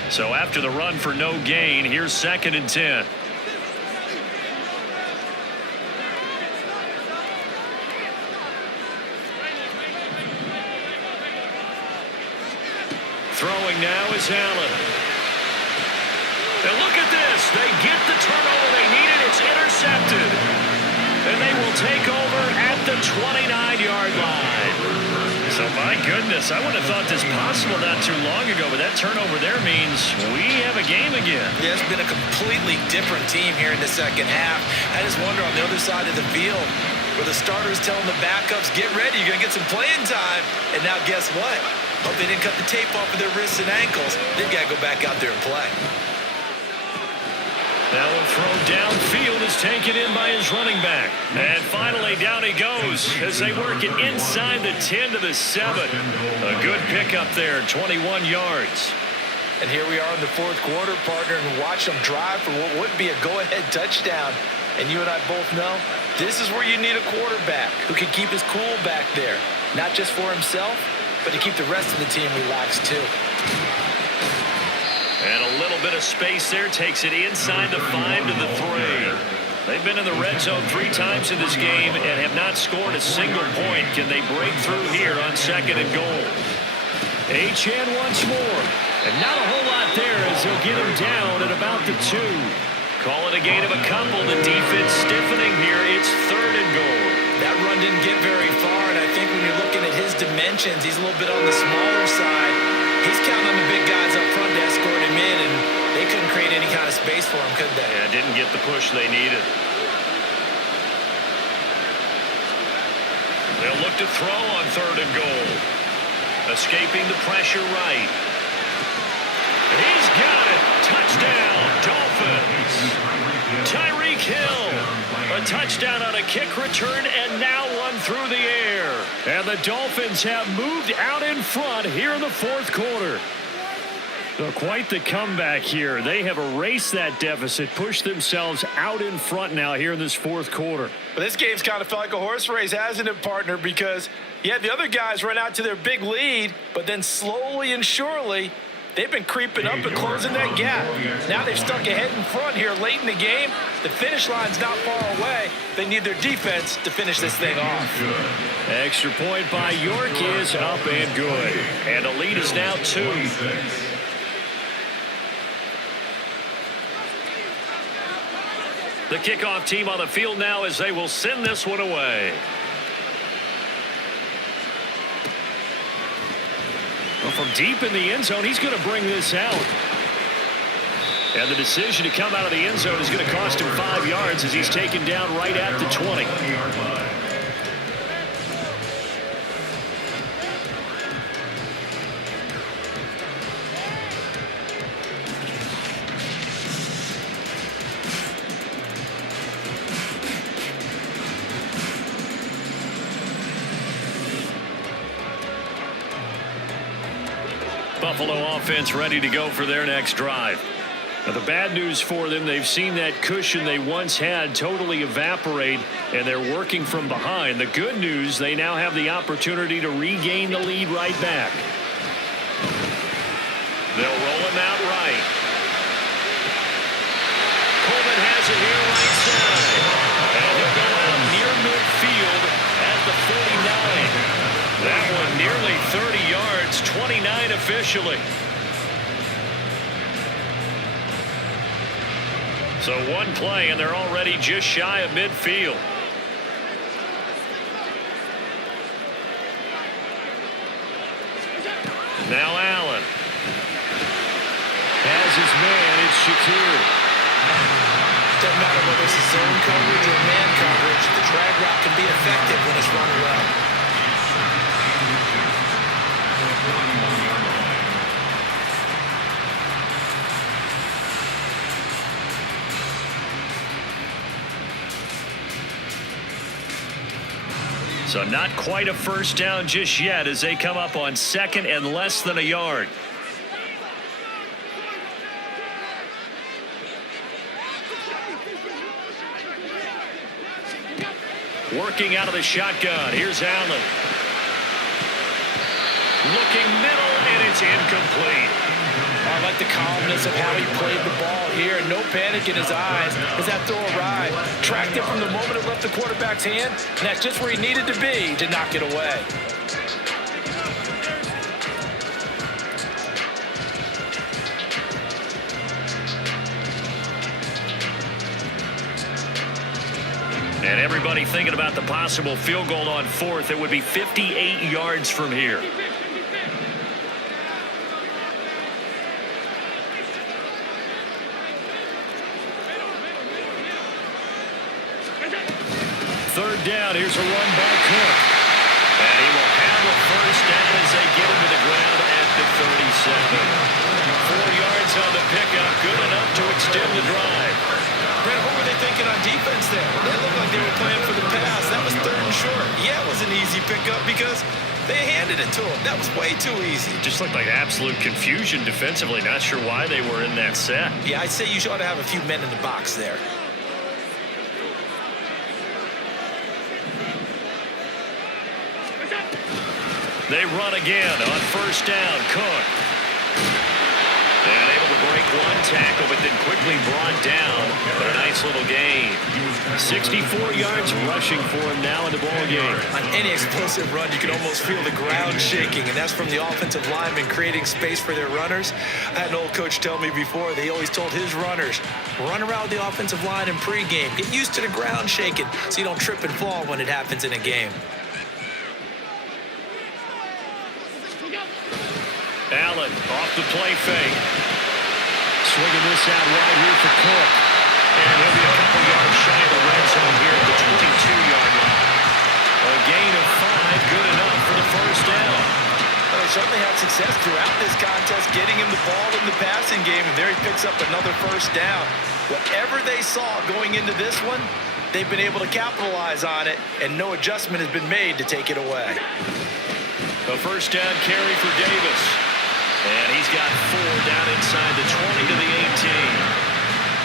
So after the run for no gain, here's 2nd and 10. Throwing now is Allen. And look at this. They get the turnover they needed. It's intercepted. And they will take over at the 29-yard line. So, my goodness, I wouldn't have thought this possible not too long ago, but that turnover there means we have a game again. Yeah, it's been a completely different team here in the second half. I just wonder on the other side of the field where the starters telling the backups, get ready, you're going to get some playing time. And now guess what? Hope they didn't cut the tape off of their wrists and ankles. They've got to go back out there and play. Now a throw downfield is taken in by his running back. And finally down he goes as they work it inside the 10 to the 7. A good pickup there, 21 yards. And here we are in the fourth quarter, partner, and watch them drive for what would be a go-ahead touchdown. And you and I both know this is where you need a quarterback who can keep his cool back there. Not just for himself, but to keep the rest of the team relaxed too. And a little bit of space there takes it inside the 5 to the 3. They've been in the red zone 3 times in this game and have not scored a single point. Can they break through here on 2nd and goal? Achane once more. And not a whole lot there as they'll get him down at about the 2. Call it a gain of a couple. The defense stiffening here. It's 3rd and goal. That run didn't get very far, and I think when you're looking at his dimensions, he's a little bit on the smaller side. He's counting on the big guys up front to escort him in, and they couldn't create any kind of space for him, could they? Yeah, didn't get the push they needed. They'll look to throw on 3rd and goal. Escaping the pressure right. He's got it. Touchdown, Dolphins. Tyreek Hill. A touchdown on a kick return and now one through the air. And the Dolphins have moved out in front here in the fourth quarter. So quite the comeback here. They have erased that deficit, pushed themselves out in front now here in this fourth quarter. But this game's kind of felt like a horse race, hasn't it, partner? Because you had the other guys run out to their big lead, but then slowly and surely, they've been creeping up and closing that gap. Now they've stuck ahead in front here late in the game. The finish line's not far away. They need their defense to finish this thing off. Extra point by York is up and good. And the lead is now 2. The kickoff team on the field now as they will send this one away. Well, from deep in the end zone, he's going to bring this out. And the decision to come out of the end zone is going to cost him 5 yards as he's taken down right at the 20. Buffalo offense ready to go for their next drive. Now, the bad news for them, they've seen that cushion they once had totally evaporate, and they're working from behind. The good news, they now have the opportunity to regain the lead right back. They'll roll him out right. Coleman has it here right side. And he'll go out near midfield at the 49. That one nearly 30 yards, 29 officially. So one play, and they're already just shy of midfield. Now Allen. Has his man, it's Shakir. Doesn't matter whether it's zone coverage or man coverage, the drag route can be effective when it's run well. So not quite a first down just yet as they come up on 2nd and less than a yard. Working out of the shotgun. Here's Allen. Looking middle, and it's incomplete. I like the calmness of how he played the ball here. No panic in his eyes as that throw arrived. Tracked it from the moment it left the quarterback's hand, and that's just where he needed to be to knock it away. And everybody thinking about the possible field goal on fourth. It would be 58 yards from here. Third down. Here's a run by Cook. And he will have a first down as they get him to the ground at the 37. 4 yards on the pickup. Good enough to extend the drive. Brent, what were they thinking on defense there? They looked like they were playing for the pass. That was third and short. Yeah, it was an easy pickup because they handed it to him. That was way too easy. Just looked like absolute confusion defensively. Not sure why they were in that set. Yeah, I'd say you ought to have a few men in the box there. They run again on first down. Cook. And able to break one tackle, but then quickly brought down. But a nice little gain. 64 yards rushing for him now in the ball game. On any explosive run, you can almost feel the ground shaking, and that's from the offensive linemen creating space for their runners. I had an old coach tell me before, they always told his runners, run around the offensive line in pregame. Get used to the ground shaking so you don't trip and fall when it happens in a game. Allen off the play fake. Swinging this out wide here for Cook. And he'll be a couple yards shy of the red zone here at the 22-yard line. A gain of 5, good enough for the first down. Well, they certainly had success throughout this contest, getting him the ball in the passing game, and there he picks up another first down. Whatever they saw going into this one, they've been able to capitalize on it, and no adjustment has been made to take it away. A first down carry for Davis. And he's got 4 down inside the 20 to the 18.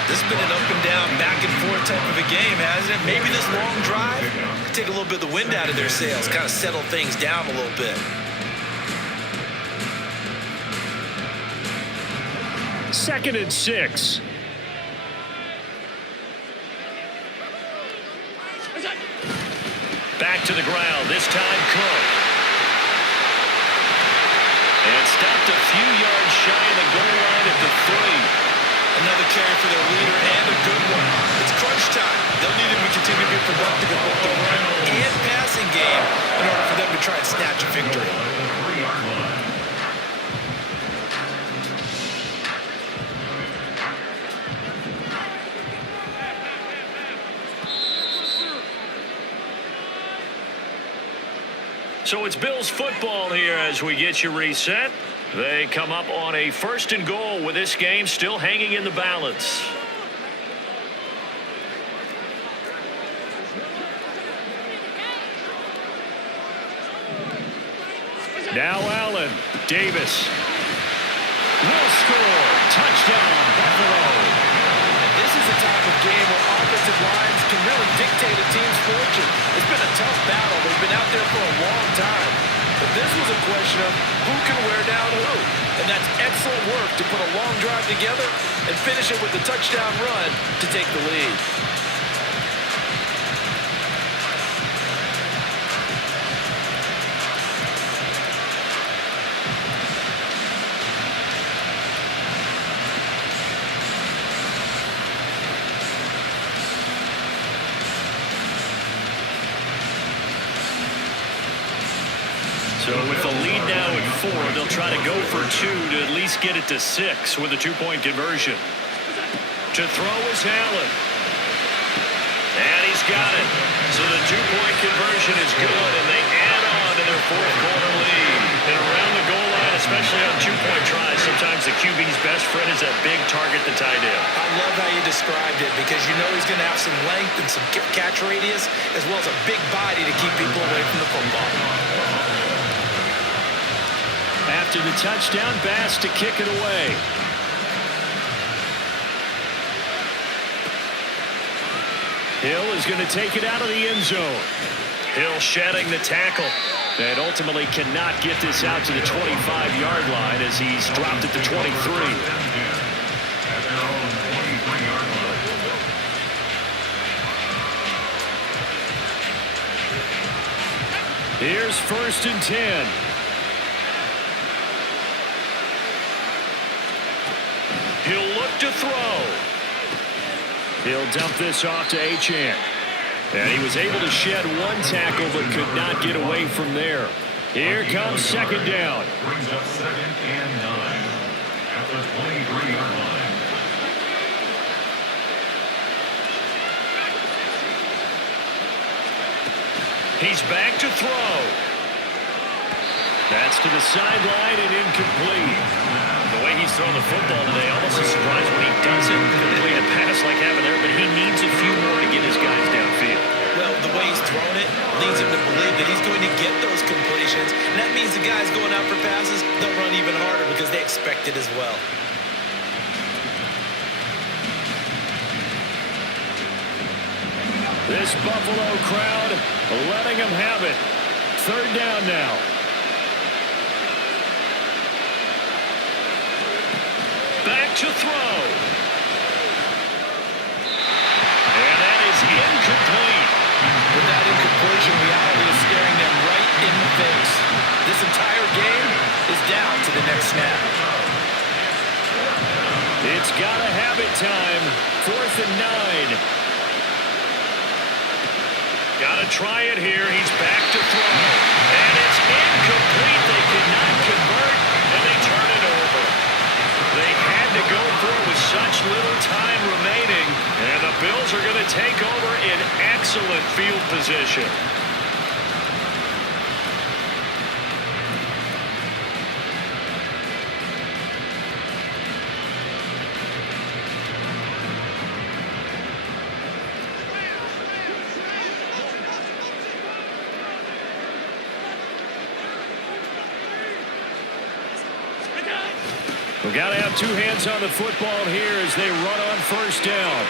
This has been an up and down, back and forth type of a game, hasn't it? Maybe this long drive take a little bit of the wind out of their sails, kind of settle things down a little bit. Second and 6. Back to the ground. This time Cook. And stopped a few yards shy of the goal line at the 3. Another carry for their leader and a good one. It's crunch time. They'll need him to continue to be productive in both the run and passing game in order for them to try and snatch a victory. So it's Bills football here as we get you reset. They come up on a first and goal with this game still hanging in the balance. Now Allen. Davis. Will score. Touchdown, Buffalo. This is a type of game where offensive lines can really dictate a team's fortune. It's been a tough battle. They've been out there for a long time. But this was a question of who can wear down who. And that's excellent work to put a long drive together and finish it with a touchdown run to take the lead. So with the lead now at 4, they'll try to go for 2 to at least get it to 6 with a 2-point conversion. To throw is Allen. And he's got it. So the 2-point conversion is good, and they add on to their fourth-quarter lead. And around the goal line, especially on 2-point tries, sometimes the QB's best friend is that big target, the tight end. I love how you described it because you know he's going to have some length and some catch radius as well as a big body to keep people away from the football. After the touchdown, Bass to kick it away. Hill is going to take it out of the end zone. Hill shedding the tackle. And ultimately cannot get this out to the 25-yard line as he's dropped it to 23. At their own 23-yard line. Here's 1st and 10. He'll look to throw. He'll dump this off to Achane. And he was able to shed one tackle but could not get away from there. Here comes 2nd down. Brings up 2nd and 9 at the 23-yard line. He's back to throw. That's to the sideline and incomplete. The way he's thrown the football today, almost a surprise when he doesn't complete a pass like having there, but he needs a few more to get his guys downfield. Well, the way he's thrown it leads him to believe that he's going to get those completions. And that means the guys going out for passes, they'll run even harder because they expect it as well. This Buffalo crowd letting them have it. 3rd down now. Back to throw. And that is incomplete. With that incompletion, reality is staring them right in the face. This entire game is down to the next snap. It's got to have it time. 4th and 9. Got to try it here. He's back to throw. And it's incomplete. They could not convert, and they turn it over. They had to go for it with such little time remaining, and the Bills are going to take over in excellent field position. We've got to have 2 hands on the football here as they run on 1st down.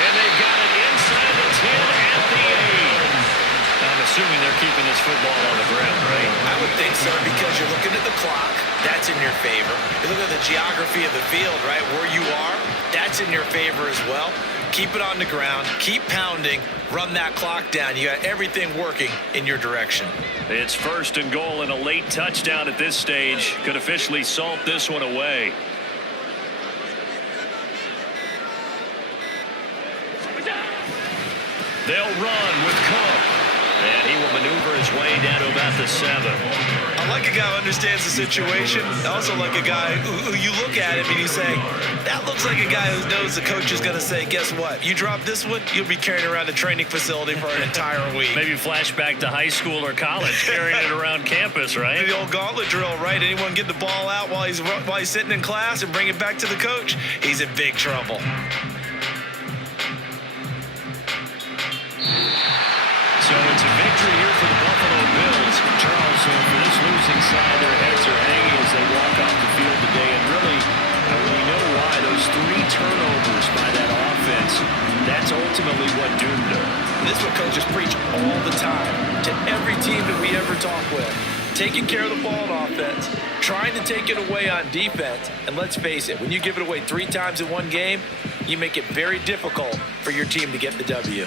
And they've got it inside the 10 at the 8. I'm assuming they're keeping this football on the ground, right? I would think so because you're looking at the clock. That's in your favor. You look at the geography of the field, right? Where you are, that's in your favor as well. Keep it on the ground. Keep pounding. Run that clock down. You got everything working in your direction. It's 1st and goal and a late touchdown at this stage. Could officially salt this one away. They'll run with Cook. And he will maneuver his way down to about the 7. I like a guy who understands the situation. I also like a guy who you look at him and you say, that looks like a guy who knows the coach is going to say, guess what? You drop this one, you'll be carrying around a training facility for an entire week. Maybe flashback to high school or college, carrying it around campus, right? The old gauntlet drill, right? Anyone get the ball out while he's sitting in class and bring it back to the coach, he's in big trouble. So it's a victory here for the Buffalo Bills. Charles, for this losing side, their heads are hanging as they walk off the field today. And really, we know why. Those 3 turnovers by that offense, that's ultimately what doomed them. This is what coaches preach all the time to every team that we ever talk with. Taking care of the ball on offense, trying to take it away on defense. And let's face it, when you give it away 3 times in one game, you make it very difficult for your team to get the W.